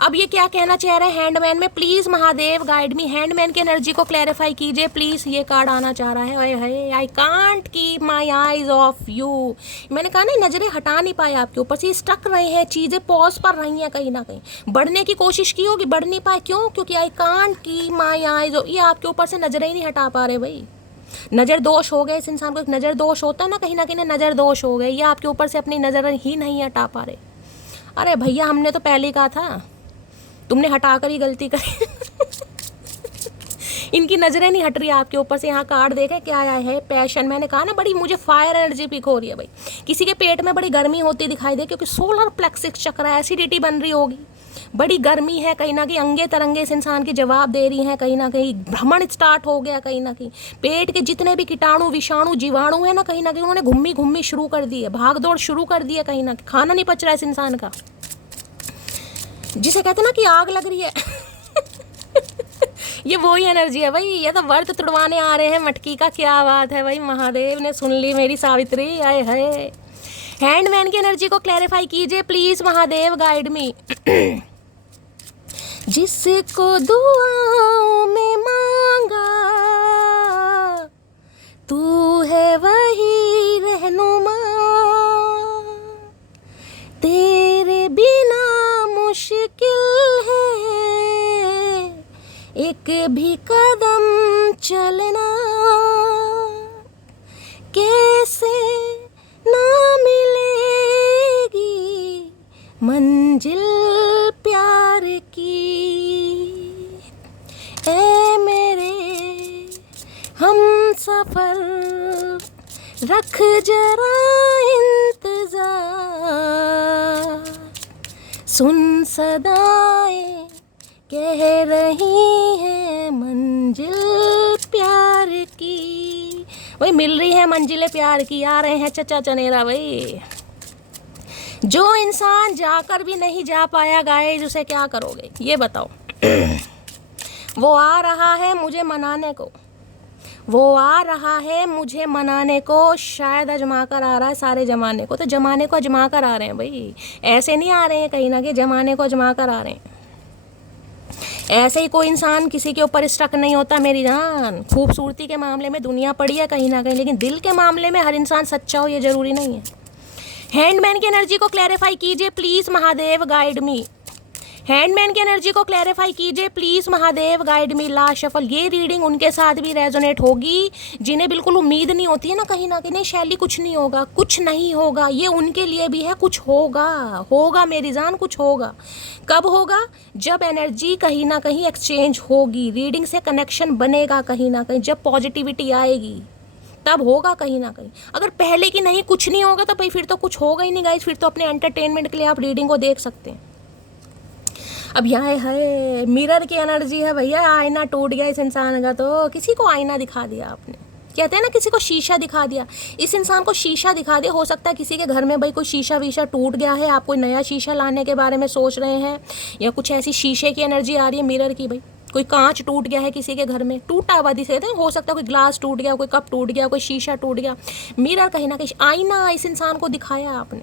अब ये क्या कहना चाह रहे हैं हैंडमैन में, please Mahadev guide me, handman की एनर्जी को क्लैरिफाई कीजिए प्लीज। ये कार्ड आना चाह रहा है, I can't keep my eyes of you. मैंने कहा ना, नजरें हटा नहीं पाए आपके ऊपर से, स्टक रहे हैं, चीजें पॉज पर रही हैं कहीं ना कहीं, बढ़ने की कोशिश की होगी, बढ़ नहीं पाए। क्यों? क्योंकि I can't keep my eyes, ये आपके ऊपर से नजरें ही नहीं हटा पा रहे भाई। नज़र दोष हो गए इस इंसान को, एक नज़र दोष होता है ना, कहीं ना कहीं नज़र दोष हो गए, ये आपके ऊपर से अपनी नज़र ही नहीं हटा पा रहे। अरे भैया, हमने तो पहले ही कहा था, तुमने हटाकर ही गलती करी। इनकी नज़रें नहीं हट रही आपके ऊपर से। यहाँ कार्ड देखे क्या आया है, पैशन। मैंने कहा ना, बड़ी मुझे फायर एनर्जी पिक हो रही है भाई। किसी के पेट में बड़ी गर्मी होती दिखाई दे, क्योंकि सोलर प्लेक्सिस चक्र है, एसिडिटी बन रही होगी, बड़ी गर्मी है कहीं ना कहीं, अंगे तरंगे इस इंसान के जवाब दे रही हैं कहीं ना कहीं, भ्रमण स्टार्ट हो गया कहीं ना कहीं, पेट के जितने भी कीटाणु विषाणु जीवाणु है ना, कहीं ना कहीं उन्होंने घुम्मी शुरू कर दी है, भाग दौड़ शुरू कर दी है कहीं ना कहीं, खाना नहीं पच रहा है इस इंसान का, जिसे कहते ना कि आग लग रही है। ये वही एनर्जी है भाई, ये तो व्रत तुड़वाने आ रहे हैं मटकी का। क्या बात है भाई, महादेव ने सुन ली मेरी सावित्री, आए है। हैंडमैन की एनर्जी को क्लैरिफाई कीजिए प्लीज महादेव, गाइड मी। जिसको दुआओं में मांगा, तू है वही रहनुमा, तेरे बिना मुश्किल है एक भी कदम चलना, कैसे ना मिलेगी मंजिल प्यार की, ऐ मेरे हम सफर रख जरा इंतजार, सुन सदाएं कह रही है मंजिल प्यार की। वही मिल रही है मंजिल प्यार की, आ रहे हैं चचा चनेरा भाई। जो इंसान जाकर भी नहीं जा पाया गाइस, उसे क्या करोगे ये बताओ। वो आ रहा है मुझे मनाने को, वो आ रहा है मुझे मनाने को, शायद अजमा कर आ रहा है सारे जमाने को। तो जमाने को अजमा कर आ रहे हैं भाई, ऐसे नहीं आ रहे हैं कहीं ना कहीं, जमाने को अजमा कर आ रहे हैं। ऐसे ही कोई इंसान किसी के ऊपर स्टक नहीं होता मेरी जान। खूबसूरती के मामले में दुनिया पड़ी है कहीं ना कहीं, लेकिन दिल के मामले में हर इंसान सच्चा हो ये जरूरी नहीं है। हैंडमैन की एनर्जी को क्लैरिफाई कीजिए please Mahadev, guide me. Handman की एनर्जी को क्लैरिफाई कीजिए please Mahadev, guide me. Last shuffle, ये रीडिंग उनके साथ भी रेजोनेट होगी जिन्हें बिल्कुल उम्मीद नहीं होती है ना कहीं ना कहीं, शैली कुछ नहीं होगा, कुछ नहीं होगा, ये उनके लिए भी है, कुछ होगा, होगा मेरी जान, कुछ होगा। कब होगा? जब एनर्जी कहीं ना कहीं एक्सचेंज होगी, रीडिंग से कनेक्शन बनेगा कहीं ना कहीं, जब पॉजिटिविटी आएगी तब होगा कहीं ना कहीं। अगर पहले की नहीं कुछ नहीं होगा तो भाई फिर तो कुछ होगा ही नहीं गाइस, फिर तो अपने एंटरटेनमेंट के लिए आप रीडिंग को देख सकते हैं। अब यहाँ है मिरर की एनर्जी है भैया, आईना टूट गया इस इंसान का, तो किसी को आईना दिखा दिया आपने, कहते हैं ना किसी को शीशा दिखा दिया, इस इंसान को शीशा दिखा दिया। हो सकता है किसी के घर में भाई कोई शीशा वीशा टूट गया है, आप कोई नया शीशा लाने के बारे में सोच रहे हैं, या कुछ ऐसी शीशे की एनर्जी आ रही है मिरर की, भाई कोई कांच टूट गया है किसी के घर में, टूटा हुआ दिखे थे, हो सकता है कोई ग्लास टूट गया, कोई कप टूट गया, कोई शीशा टूट गया, मिरर कहीं ना कहीं आईना इस इंसान को दिखाया आपने।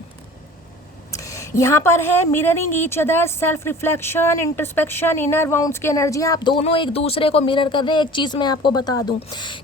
यहाँ पर है mirroring each other, self reflection, introspection, inner wounds की एनर्जी। आप दोनों एक दूसरे को मिरर कर रहे हैं। एक चीज़ मैं आपको बता दूं,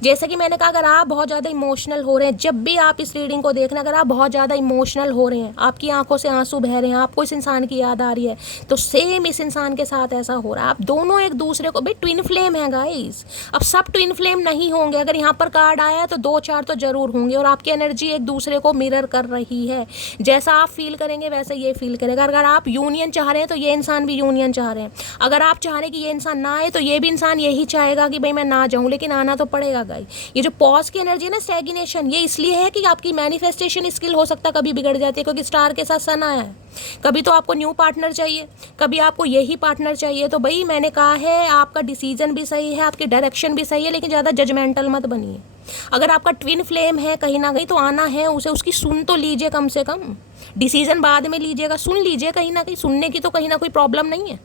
जैसे कि मैंने कहा, अगर आप बहुत ज़्यादा इमोशनल हो रहे हैं, जब भी आप इस रीडिंग को देखना, अगर आप बहुत ज़्यादा इमोशनल हो रहे हैं, आपकी आंखों से आंसू बह रहे हैं, आपको इस इंसान की याद आ रही है, तो सेम इस इंसान के साथ ऐसा हो रहा है। आप दोनों एक दूसरे को, भाई ट्विन फ्लेम है गाइस, अब सब ट्विन फ्लेम नहीं होंगे, अगर यहाँ पर कार्ड आया तो 2-4 तो जरूर होंगे, और आपकी एनर्जी एक दूसरे को मिरर कर रही है। जैसा आप फील करेंगे वैसे ये फील करेगा। अगर आप यूनियन चाह रहे हैं तो ये इंसान भी यूनियन चाह रहे हैं। अगर आप चाह रहे हैं कि ये इंसान ना आए तो ये भी इंसान यही चाहेगा कि भाई मैं ना जाऊँ, लेकिन आना तो पड़ेगा गाइस। ये जो पॉज की एनर्जी है ना, स्टैग्नेशन, ये इसलिए है कि आपकी मैनिफेस्टेशन स्किल हो सकता है कभी बिगड़ जाती है, क्योंकि स्टार के साथ सन आया है। कभी तो आपको न्यू पार्टनर चाहिए, कभी आपको यही पार्टनर चाहिए। तो भाई मैंने कहा है आपका डिसीजन भी सही है, आपकी डायरेक्शन भी सही है, लेकिन ज़्यादा जजमेंटल मत बनिए। अगर आपका ट्विन फ्लेम है कहीं ना कहीं तो आना है उसे, उसकी सुन तो लीजिए कम से कम। डिसीजन बाद में लीजिएगा, सुन लीजिए कहीं ना कहीं। सुनने की तो कहीं ना कोई प्रॉब्लम नहीं है।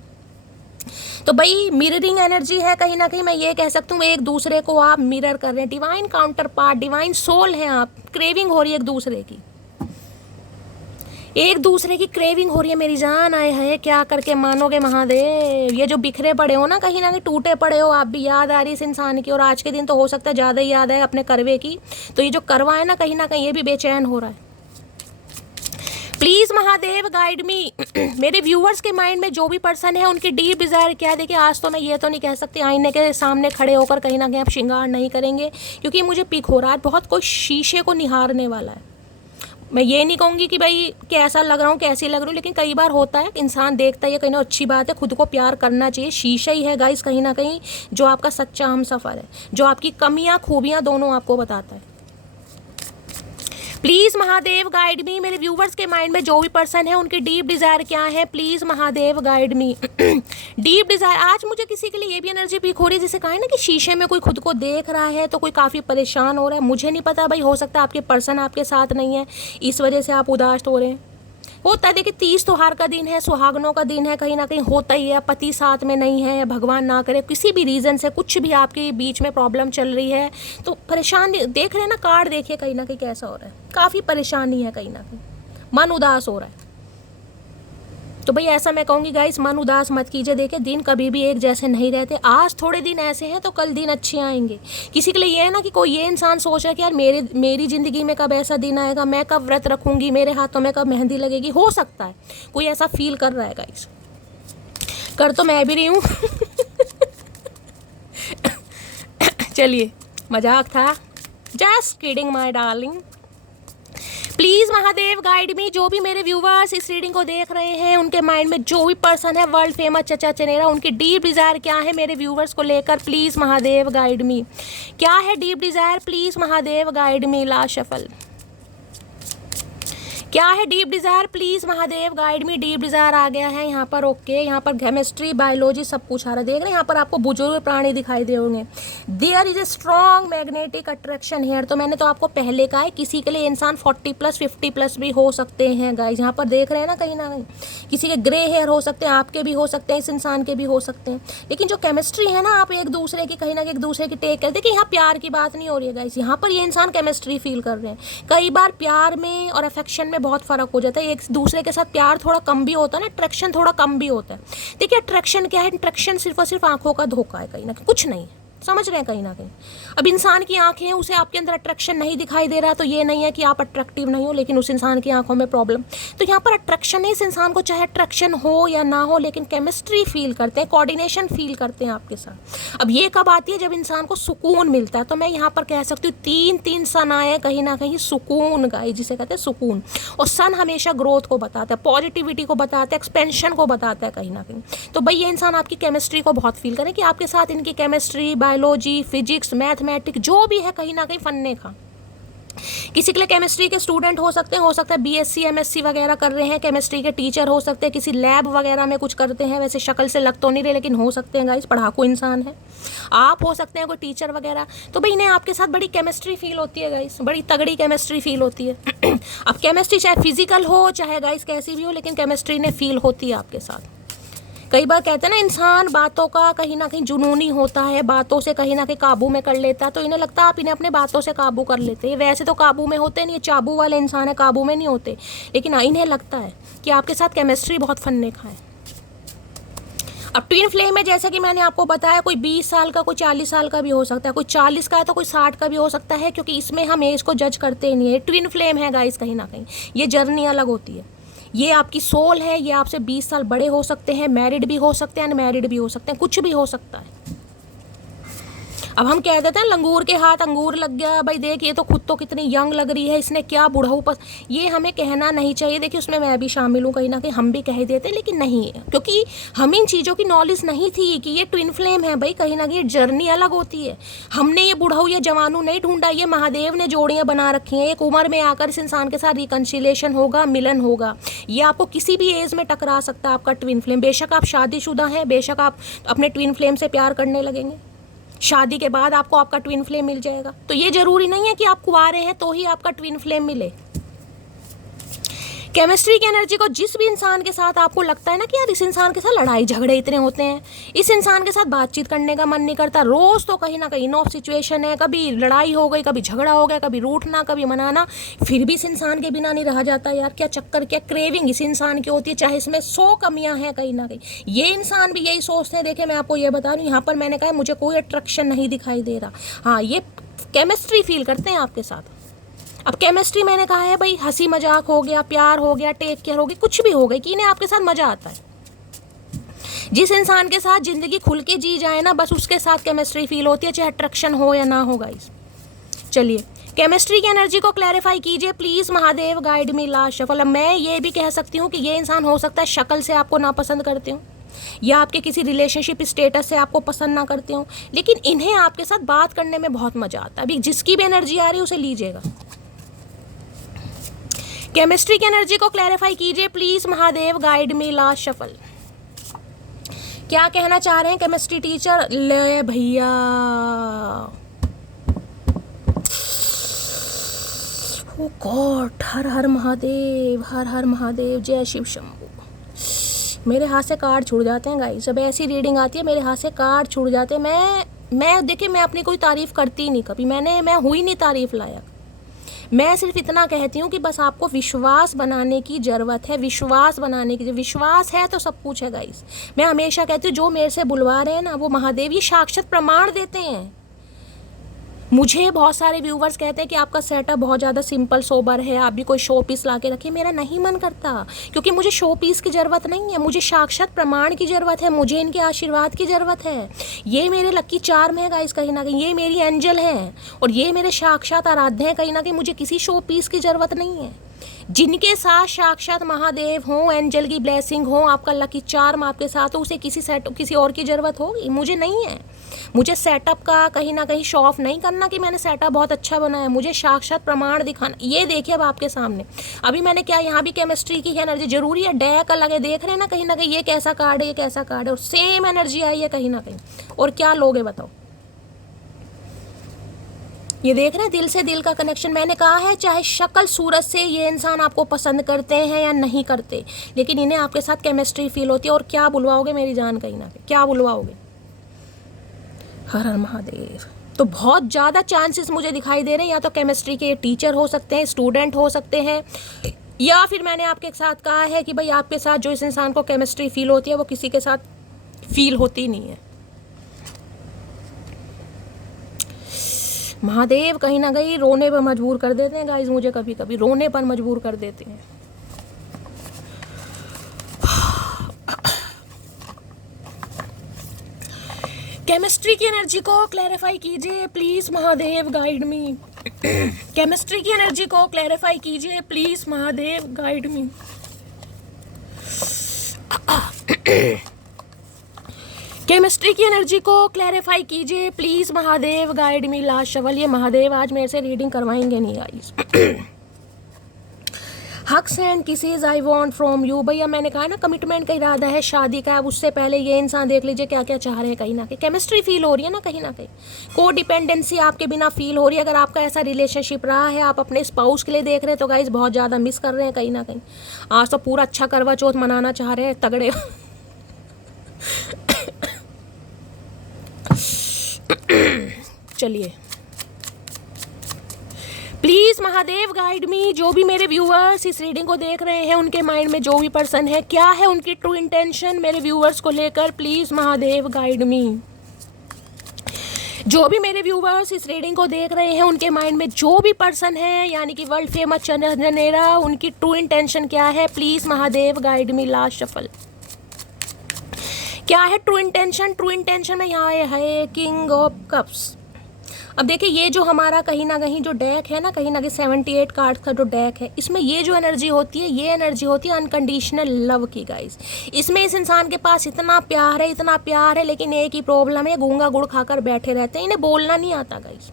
तो भाई मिररिंग एनर्जी है कहीं ना कहीं, मैं ये कह सकती हूँ एक दूसरे को आप मिरर कर रहे हैं। Divine counterpart, divine soul हैं आप। क्रेविंग हो रही है एक दूसरे की, एक दूसरे की क्रेविंग हो रही है। मेरी जान आए है, क्या करके मानोगे महादेव। ये जो बिखरे पड़े हो ना कहीं टूटे पड़े हो, आप भी याद आ रही है इस इंसान की, और आज के दिन तो हो सकता है ज़्यादा ही याद है अपने करवे की। तो ये जो करवा है ना कहीं ये भी बेचैन हो रहा है। Please Mahadev guide me. मेरे व्यूअर्स के माइंड में जो भी पर्सन है उनकी डीप डिज़ायर क्या है। देखिए आज तो मैं ये तो नहीं कह सकती आईने के सामने खड़े होकर कहीं ना कहीं आप श्रृंगार नहीं करेंगे, क्योंकि मुझे पिक हो रहा है बहुत कोई शीशे को निहारने वाला है। मैं ये नहीं कहूँगी कि भाई कैसा लग रहा हूँ, कैसी लग रही हूँ, लेकिन कई बार होता है इंसान देखता है, ये कहीं ना अच्छी बात है, खुद को प्यार करना चाहिए। शीशा ही है गाइस कहीं ना कहीं जो आपका सच्चा हम सफ़र है, जो आपकी कमियाँ खूबियाँ दोनों आपको बताता है। Please Mahadev guide me. मेरे व्यूवर्स के माइंड में जो भी पर्सन है उनकी डीप डिज़ायर क्या है, please Mahadev guide me. Deep desire, आज मुझे किसी के लिए ये भी एनर्जी पिक हो रही है जिसे कहा है ना कि शीशे में कोई खुद को देख रहा है, तो कोई काफ़ी परेशान हो रहा है। मुझे नहीं पता भाई, हो सकता है आपके पर्सन आपके साथ नहीं है, इस वजह से आप उदास हो रहे हैं। होता है, देखिए 30 त्योहार का दिन है, सुहागनों का दिन है, कहीं ना कहीं होता ही है। पति साथ में नहीं है, भगवान ना करे किसी भी रीज़न से कुछ भी आपके बीच में प्रॉब्लम चल रही है तो परेशान देख रहे हैं ना। कार्ड देखिए कहीं ना कहीं कैसा हो रहा है, काफ़ी परेशानी है, कहीं ना कहीं मन उदास हो रहा है। तो भाई ऐसा मैं कहूँगी गाइस, मन उदास मत कीजिए। देखिए दिन कभी भी एक जैसे नहीं रहते। आज थोड़े दिन ऐसे हैं तो कल दिन अच्छे आएंगे। किसी के लिए ये है ना कि कोई ये इंसान सोच रहा है कि यार मेरी ज़िंदगी में कब ऐसा दिन आएगा, मैं कब व्रत रखूँगी, मेरे हाथों में कब मेहंदी लगेगी। हो सकता है कोई ऐसा फील कर रहा है गाइस, कर तो मैं भी रही हूँ। चलिए मजाक था, just kidding my darling. Please Mahadev guide मी। जो भी मेरे व्यूवर्स इस रीडिंग को देख रहे हैं उनके माइंड में जो भी पर्सन है वर्ल्ड फेमस चचा चनेरा, उनकी डीप डिज़ायर क्या है मेरे व्यूवर्स को लेकर, प्लीज़ महादेव गाइड मी। क्या है deep desire, please Mahadev guide me. Last shuffle, क्या है deep desire, please Mahadev guide me. Deep desire आ गया है यहाँ पर। ओके, यहाँ पर केमिस्ट्री बायोलॉजी सब कुछ आ रहा है। देख रहे हैं यहाँ पर आपको बुजुर्ग प्राणी दिखाई दे होंगे। There is a strong magnetic attraction here. तो मैंने तो आपको पहले कहा है किसी के लिए इंसान 40+ 50+ भी हो सकते हैं गाइज। यहाँ पर देख रहे हैं ना कहीं किसी के ग्रे हेयर हो सकते हैं, आपके भी हो सकते हैं, इस इंसान के भी हो सकते हैं। लेकिन जो केमिस्ट्री है ना, आप एक दूसरे की कहीं ना कहीं एक दूसरे की टेक कर, देखिए यहाँ प्यार की बात नहीं हो रही है गाइज, यहाँ पर ये इंसान केमिस्ट्री फील कर रहे हैं। कई बार प्यार में और अफेक्शन में बहुत फ़र्क हो जाता है। एक दूसरे के साथ प्यार थोड़ा कम भी होता है ना, अट्रैक्शन थोड़ा कम भी होता है। देखिए अट्रैक्शन क्या है, अट्रैक्शन सिर्फ और सिर्फ आंखों का धोखा है, कहीं ना कहीं कुछ नहीं है, समझ रहे हैं कहीं ना कहीं। अब इंसान की आंखें हैं, उसे आपके अंदर अट्रैक्शन नहीं दिखाई दे रहा, तो ये नहीं है कि आप अट्रैक्टिव नहीं हो, लेकिन उस इंसान की आंखों में प्रॉब्लम। तो यहाँ पर अट्रैक्शन है, इस इंसान को चाहे अट्रैक्शन हो या ना हो, लेकिन केमिस्ट्री फील करते हैं, कोऑर्डिनेशन फील करते हैं आपके साथ। अब ये कब आती है, जब इंसान को सुकून मिलता है। तो मैं यहाँ पर कह सकती हूँ 3 सन आए कहीं ना कहीं, सुकून गाइस जिसे कहते हैं सुकून। और सन हमेशा ग्रोथ को बताता है, पॉजिटिविटी को बताता है, एक्सपेंशन को बताता है कहीं ना कहीं। तो भाई ये इंसान आपकी केमिस्ट्री को बहुत फील करें कि आपके साथ इनकी केमिस्ट्री, बायोलॉजी, फिजिक्स, मैथमेटिक्स जो भी है कहीं ना कहीं फन्ने का। किसी के लिए केमिस्ट्री के स्टूडेंट हो सकते हैं, हो सकता है बीएससी एमएससी वगैरह कर रहे हैं, केमिस्ट्री के टीचर हो सकते हैं, किसी लैब वगैरह में कुछ करते हैं। वैसे शक्ल से लग तो नहीं रहे, लेकिन हो सकते हैं गाइस, पढ़ाकू इंसान है। आप हो सकते हैं कोई टीचर वगैरह। तो भाई इन्हें आपके साथ बड़ी केमिस्ट्री फील होती है गाइस, बड़ी तगड़ी केमिस्ट्री फील होती है। अब केमिस्ट्री चाहे फिजिकल हो चाहे गाइस कैसी भी हो, लेकिन केमिस्ट्री ने फील होती है आपके साथ। कई बार कहते हैं ना इंसान बातों का कहीं ना कहीं जुनूनी होता है, बातों से कहीं ना कहीं काबू में कर लेता है। तो इन्हें लगता है आप इन्हें अपने बातों से काबू कर लेते हैं। वैसे तो काबू में होते नहीं, चाबू वाले इंसान है, काबू में नहीं होते, लेकिन इन्हें लगता है कि आपके साथ केमिस्ट्री बहुत फन्ने का है। अब ट्विन फ्लेम में जैसे कि मैंने आपको बताया, कोई 20 साल का, कोई 40 साल का भी हो सकता है, कोई 40 का है तो कोई 60 का भी हो सकता है, क्योंकि इसमें हम एज को जज करते ही नहीं है। ट्विन फ्लेम है गाइस कहीं ना कहीं, ये जर्नी अलग होती है। ये आपकी सोल है, ये आपसे 20 साल बड़े हो सकते हैं, मैरिड भी हो सकते हैं, अनमैरिड भी हो सकते हैं, कुछ भी हो सकता है। अब हम कह देते हैं लंगूर के हाथ अंगूर लग गया, भाई देख ये तो खुद तो कितनी यंग लग रही है, इसने क्या बुढ़ऊ पर, ये हमें कहना नहीं चाहिए। देखिए उसमें मैं भी शामिल हूँ, कहीं ना कहीं हम भी कह देते, लेकिन नहीं है, क्योंकि हमें इन चीज़ों की नॉलेज नहीं थी कि ये ट्विन फ्लेम है। भाई कहीं ना कहीं जर्नी अलग होती है। हमने ये बुढ़ऊ या जवानू नहीं ढूंढा, ये महादेव ने जोड़ियाँ बना रखी हैं। एक उम्र में आकर इस इंसान के साथ रिकन्सिलेशन होगा, मिलन होगा। ये आपको किसी भी एज में टकरा सकता है, आपका ट्विन फ्लेम। बेशक आप शादीशुदा हैं, बेशक आप अपने ट्विन फ्लेम से प्यार करने लगेंगे, शादी के बाद आपको आपका ट्विन फ्लेम मिल जाएगा। तो ये जरूरी नहीं है कि आप कुंवारे हैं तो ही आपका ट्विन फ्लेम मिले। केमिस्ट्री की एनर्जी को जिस भी इंसान के साथ आपको लगता है ना कि यार इस इंसान के साथ लड़ाई झगड़े इतने होते हैं, इस इंसान के साथ बातचीत करने का मन नहीं करता, रोज़ तो कहीं ना कहीं नो सिचुएशन है, कभी लड़ाई हो गई, कभी झगड़ा हो गया, कभी रूठना, कभी मनाना, फिर भी इस इंसान के बिना नहीं रहा जाता। यार क्या चक्कर, क्या क्रेविंग इस इंसान की होती है, चाहे इसमें 100 कमियां हैं कहीं ना कहीं। ये इंसान भी यही सोचते हैं। देखिए मैं आपको ये बता रही हूँ, यहाँ पर मैंने कहा मुझे कोई अट्रैक्शन नहीं दिखाई दे रहा, हाँ ये केमिस्ट्री फील करते हैं आपके साथ। अब केमिस्ट्री मैंने कहा है भाई, हंसी मजाक हो गया, प्यार हो गया, टेक केयर हो गई, कुछ भी हो गई, कि इन्हें आपके साथ मजा आता है। जिस इंसान के साथ जिंदगी खुल के जी जाए ना, बस उसके साथ केमिस्ट्री फील होती है, चाहे अट्रैक्शन हो या ना हो गाइस। चलिए केमिस्ट्री की एनर्जी को क्लैरिफाई कीजिए please, Mahadev guide me last shuffle. अब मैं ये भी कह सकती हूँ कि ये इंसान हो सकता है शक्ल से आपको नापसंद करते हो, या आपके किसी रिलेशनशिप स्टेटस से आपको पसंद ना करते हो, लेकिन इन्हें आपके साथ बात करने में बहुत मजा आता है। अभी जिसकी भी एनर्जी आ रही है उसे लीजिएगा। केमिस्ट्री की एनर्जी को क्लैरिफाई कीजिए please, Mahadev guide me last shuffle. क्या कहना चाह रहे हैं केमिस्ट्री टीचर? ले भैया, ओ गॉड, हर हर महादेव, हर हर महादेव, जय शिव शंभू। मेरे हाथ से कार्ड छूट जाते हैं गाइस, जब ऐसी रीडिंग आती है मेरे हाथ से कार्ड छूट जाते हैं। मैं देखिए, मैं अपनी कोई तारीफ करती नहीं कभी, मैं हुई नहीं तारीफ लायक। मैं सिर्फ इतना कहती हूँ कि बस आपको विश्वास बनाने की ज़रूरत है, विश्वास बनाने की। विश्वास है तो सब कुछ है गाइस। मैं हमेशा कहती हूँ जो मेरे से बुलवा रहे हैं ना वो महादेव ये साक्षात प्रमाण देते हैं। मुझे बहुत सारे व्यूवर्स कहते हैं कि आपका सेटअप बहुत ज़्यादा सिंपल सोबर है, आप भी कोई शो पीस ला के रखिए। मेरा नहीं मन करता, क्योंकि मुझे शो पीस की ज़रूरत नहीं है, मुझे साक्षात प्रमाण की ज़रूरत है, मुझे इनके आशीर्वाद की ज़रूरत है। ये मेरे लक्की चार्म है गाइस, कहीं ना कहीं ये मेरी एंजल है और ये मेरे साक्षात आराध्य हैं। कहीं ना कहीं मुझे किसी शो पीस की ज़रूरत नहीं है। जिनके साथ साक्षात महादेव हों, एंजल की ब्लेसिंग हो, आपका लकी चार्म आपके साथ हो, उसे किसी और की ज़रूरत होगी, मुझे नहीं है। मुझे सेटअप का कहीं ना कहीं शो ऑफ नहीं करना कि मैंने सेटअप बहुत अच्छा बनाया, मुझे साक्षात प्रमाण दिखाना। ये देखिए अब आपके सामने, अभी मैंने क्या, यहाँ भी केमिस्ट्री की एनर्जी जरूरी है, डेक अलग है, देख रहे हैं ना कहीं ना कहीं ये कैसा कार्ड है, ये कैसा कार्ड है, और सेम एनर्जी आई है कहीं ना कहीं। और क्या लोगे बताओ? ये देख रहे हैं दिल से दिल का कनेक्शन। मैंने कहा है चाहे शक्ल सूरत से ये इंसान आपको पसंद करते हैं या नहीं करते, लेकिन इन्हें आपके साथ केमिस्ट्री फील होती है। और क्या बुलवाओगे मेरी जान, कहीं ना कहीं क्या बुलवाओगे? हर हर महादेव। तो बहुत ज़्यादा चांसेस मुझे दिखाई दे रहे हैं, या तो केमिस्ट्री के टीचर हो सकते हैं, स्टूडेंट हो सकते हैं, या फिर मैंने आपके साथ कहा है कि भाई आपके साथ जो इस इंसान को केमिस्ट्री फील होती है वो किसी के साथ फील होती नहीं है। महादेव कहीं ना कहीं रोने पर मजबूर कर देते हैं गाइस, मुझे कभी कभी रोने पर मजबूर कर देते हैं। केमिस्ट्री की एनर्जी को क्लैरिफाई कीजिए please, Mahadev guide me. Chemistry की एनर्जी को क्लैरिफाई कीजिए please, Mahadev guide me. Chemistry की एनर्जी को क्लैरिफाई कीजिए please, Mahadev guide me last shuffle. ये महादेव आज मेरे से रीडिंग करवाएंगे नहीं guys. Hugs and kisses I want from you. भैया मैंने कहा ना कमिटमेंट का इरादा है, शादी का। अब उससे पहले ये इंसान देख लीजिए क्या क्या चाह रहे हैं। कहीं ना कहीं केमिस्ट्री फील हो रही है ना, कहीं ना कहीं को डिपेंडेंसी आपके बिना फील हो रही है। अगर आपका ऐसा रिलेशनशिप रहा है, आप अपने स्पाउस के लिए देख रहे हैं, तो गाइस बहुत ज़्यादा मिस कर रहे हैं कहीं ना कहीं। आज तो पूरा अच्छा करवा चौथ मनाना चाह रहे हैं तगड़े। चलिए प्लीज महादेव गाइड मी। जो भी मेरे व्यूअर्स इस रीडिंग को देख रहे हैं, उनके माइंड में जो भी पर्सन है, क्या है उनकी ट्रू इंटेंशन मेरे व्यूअर्स को लेकर, प्लीज महादेव गाइड मी। जो भी मेरे व्यूअर्स इस रीडिंग को देख रहे हैं, उनके माइंड में जो भी पर्सन है, यानी कि वर्ल्ड फेमस चंद्रनेरा, उनकी ट्रू इंटेंशन क्या है, please Mahadev guide me. Last shuffle क्या है ट्रू इंटेंशन? ट्रू इंटेंशन में यहाँ है किंग ऑफ कप्स। अब देखिए ये जो हमारा कहीं ना कहीं जो डेक है ना, कहीं ना कहीं 78 कार्ड का जो डेक है, इसमें ये जो एनर्जी होती है, ये एनर्जी होती है अनकंडीशनल लव की गाइस। इसमें इस इंसान के पास इतना प्यार है, इतना प्यार है, लेकिन एक ही प्रॉब्लम है, गूंगा गुड़ खाकर बैठे रहते हैं, इन्हें बोलना नहीं आता गाइस।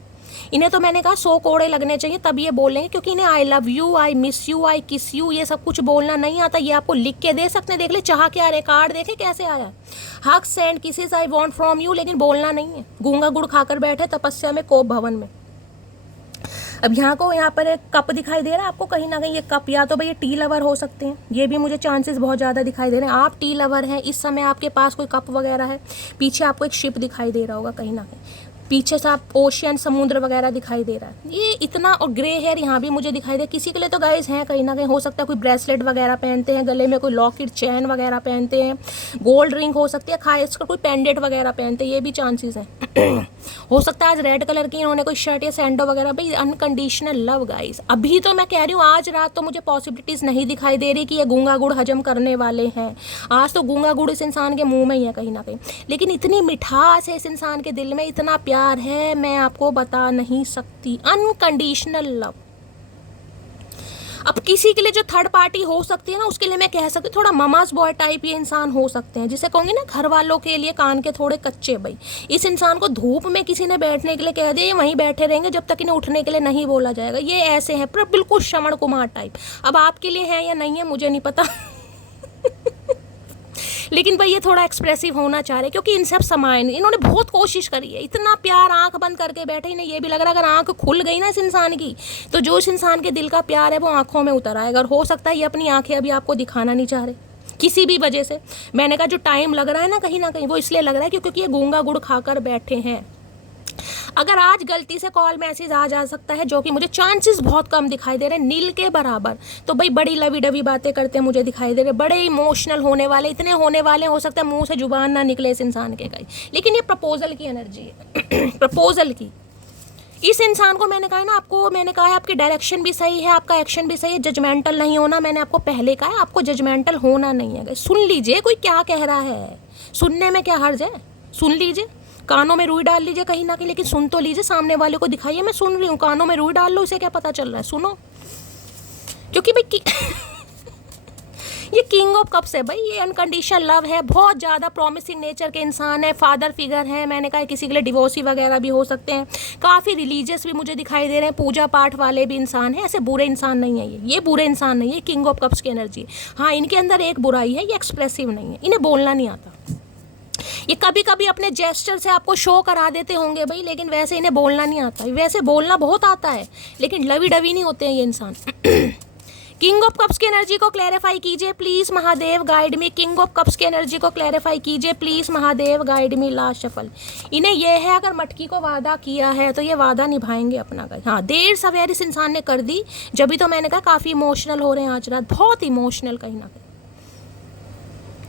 इन्हें तो मैंने कहा 100 कोड़े लगने चाहिए तब ये बोलेंगे, क्योंकि इन्हें I love you, I miss you, I kiss you ये सब कुछ बोलना नहीं आता। ये आपको लिख के दे सकते हैं, देख ले चाह क्या रे, कार्ड देखे कैसे आया, हक send kisses I want from you, लेकिन बोलना नहीं है, गूंगा गुड़ खाकर बैठे तपस्या में कोप भवन में। अब यहाँ पर एक कप दिखाई दे रहा है आपको, कहीं ना कहीं ये कप या तो भाई ये टी लवर हो सकते हैं, ये भी मुझे चांसेस बहुत ज़्यादा दिखाई दे रहे हैं। आप टी लवर हैं, इस समय आपके पास कोई कप वगैरह है, पीछे आपको एक शिप दिखाई दे रहा होगा, कहीं ना कहीं पीछे से आप ओशियन समुद्र वगैरह दिखाई दे रहा है, ये इतना, और ग्रे हेयर यहाँ भी मुझे दिखाई दे। किसी के लिए तो गाइस हैं, कहीं ना कहीं हो सकता है कोई ब्रेसलेट वगैरह पहनते हैं, गले में कोई लॉकेट चैन वगैरह पहनते हैं, गोल्ड रिंग हो सकती है, खासकर कोई पेंडेंट वगैरह पहनते हैं, ये भी चांसेस हैं। हो सकता है आज रेड कलर की इन्होंने कोई शर्ट या सैंडो वगैरह, भाई अनकंडीशनल लव गाइस। अभी तो मैं कह रही हूँ आज रात तो मुझे पॉसिबिलिटीज़ नहीं दिखाई दे रही कि ये गूंगा गुड़ हजम करने वाले हैं। आज तो गूंगा गुड़ इस इंसान के मुंह में ही है कहीं ना कहीं, लेकिन इतनी मिठास है इस इंसान के दिल में, इतना प्यार है, मैं आपको बता नहीं सकती। Unconditional love. अब किसी के लिए जो थर्ड पार्टी हो सकती है ना, उसके लिए मैं कह सकती हूँ थोड़ा ममाज बॉय टाइप ये इंसान हो सकते हैं, जिसे कहूँगी ना घर वालों के लिए कान के थोड़े कच्चे। भाई इस इंसान को धूप में किसी ने बैठने के लिए कह दिया, ये वहीं बैठे रहेंगे जब तक इन्हें उठने के लिए नहीं बोला जाएगा। ये ऐसे हैं, पर बिल्कुल श्रवण कुमार टाइप। अब आपके लिए है या नहीं है मुझे नहीं पता लेकिन भाई ये थोड़ा एक्सप्रेसिव होना चाह रहे, क्योंकि इन सब समाये इन्होंने बहुत कोशिश करी है, इतना प्यार, आंख बंद करके बैठे, इन्हें ये भी लग रहा है अगर आंख खुल गई ना इस इंसान की, तो जो इस इंसान के दिल का प्यार है वो आंखों में उतर आएगा। और हो सकता है ये अपनी आंखें अभी आपको दिखाना नहीं चाह रहे किसी भी वजह से। मैंने कहा जो टाइम लग रहा है ना कहीं वो इसलिए लग रहा है क्योंकि ये गूंगा गुड़ खाकर बैठे हैं। अगर आज गलती से कॉल मैसेज आ जा सकता है, जो कि मुझे चांसेस बहुत कम दिखाई दे रहे हैं, नील के बराबर, तो भाई बड़ी लवी डवी बातें करते मुझे दिखाई दे रहे, बड़े इमोशनल होने वाले, इतने होने वाले, हो सकता है मुंह से जुबान ना निकले इस इंसान के कहीं, लेकिन ये प्रपोजल की एनर्जी है प्रपोजल की। इस इंसान को मैंने कहा ना आपको, मैंने कहा है आपकी डायरेक्शन भी सही है, आपका एक्शन भी सही है, जजमेंटल नहीं होना। मैंने आपको पहले कहा है आपको जजमेंटल होना नहीं है। सुन लीजिए कोई क्या कह रहा है, सुनने में क्या हर्ज है, सुन लीजिए, कानों में रुई डाल लीजिए कहीं ना कहीं, लेकिन सुन तो लीजिए, सामने वाले को दिखाइए मैं सुन रही हूँ। कानों में रुई डाल लो, इसे क्या पता चल रहा है, सुनो। क्योंकि भाई ये किंग ऑफ कप्स है भाई, ये अनकंडीशनल लव है, बहुत ज़्यादा प्रॉमिसिंग नेचर के इंसान है, फादर फिगर है। मैंने कहा किसी के लिए डिवोर्सी वगैरह भी हो सकते हैं, काफ़ी रिलीजियस भी मुझे दिखाई दे रहे हैं, पूजा पाठ वाले भी इंसान हैं, ऐसे बुरे इंसान नहीं है ये बुरे इंसान नहीं है, किंग ऑफ कप्स की एनर्जी। हाँ इनके अंदर एक बुराई है, ये एक्सप्रेसिव नहीं है, इन्हें बोलना नहीं आता। ये कभी कभी अपने जेस्चर से आपको शो करा देते होंगे भाई, लेकिन वैसे इन्हें बोलना नहीं आता। वैसे बोलना बहुत आता है, लेकिन लवी डवी नहीं होते हैं ये इंसान किंग ऑफ कप्स की एनर्जी को क्लैरिफाई कीजिए please Mahadev, guide me. King of cups की एनर्जी को क्लैरिफाई कीजिए please Mahadev, guide me. Last shuffle. इन्हें यह है अगर मटकी को वादा किया है तो ये वादा निभाएंगे अपना। हाँ देर सवेर इस इंसान ने कर दी, जब भी तो मैंने कहा काफ़ी इमोशनल हो रहे हैं आज रात, बहुत इमोशनल कहीं ना कहीं,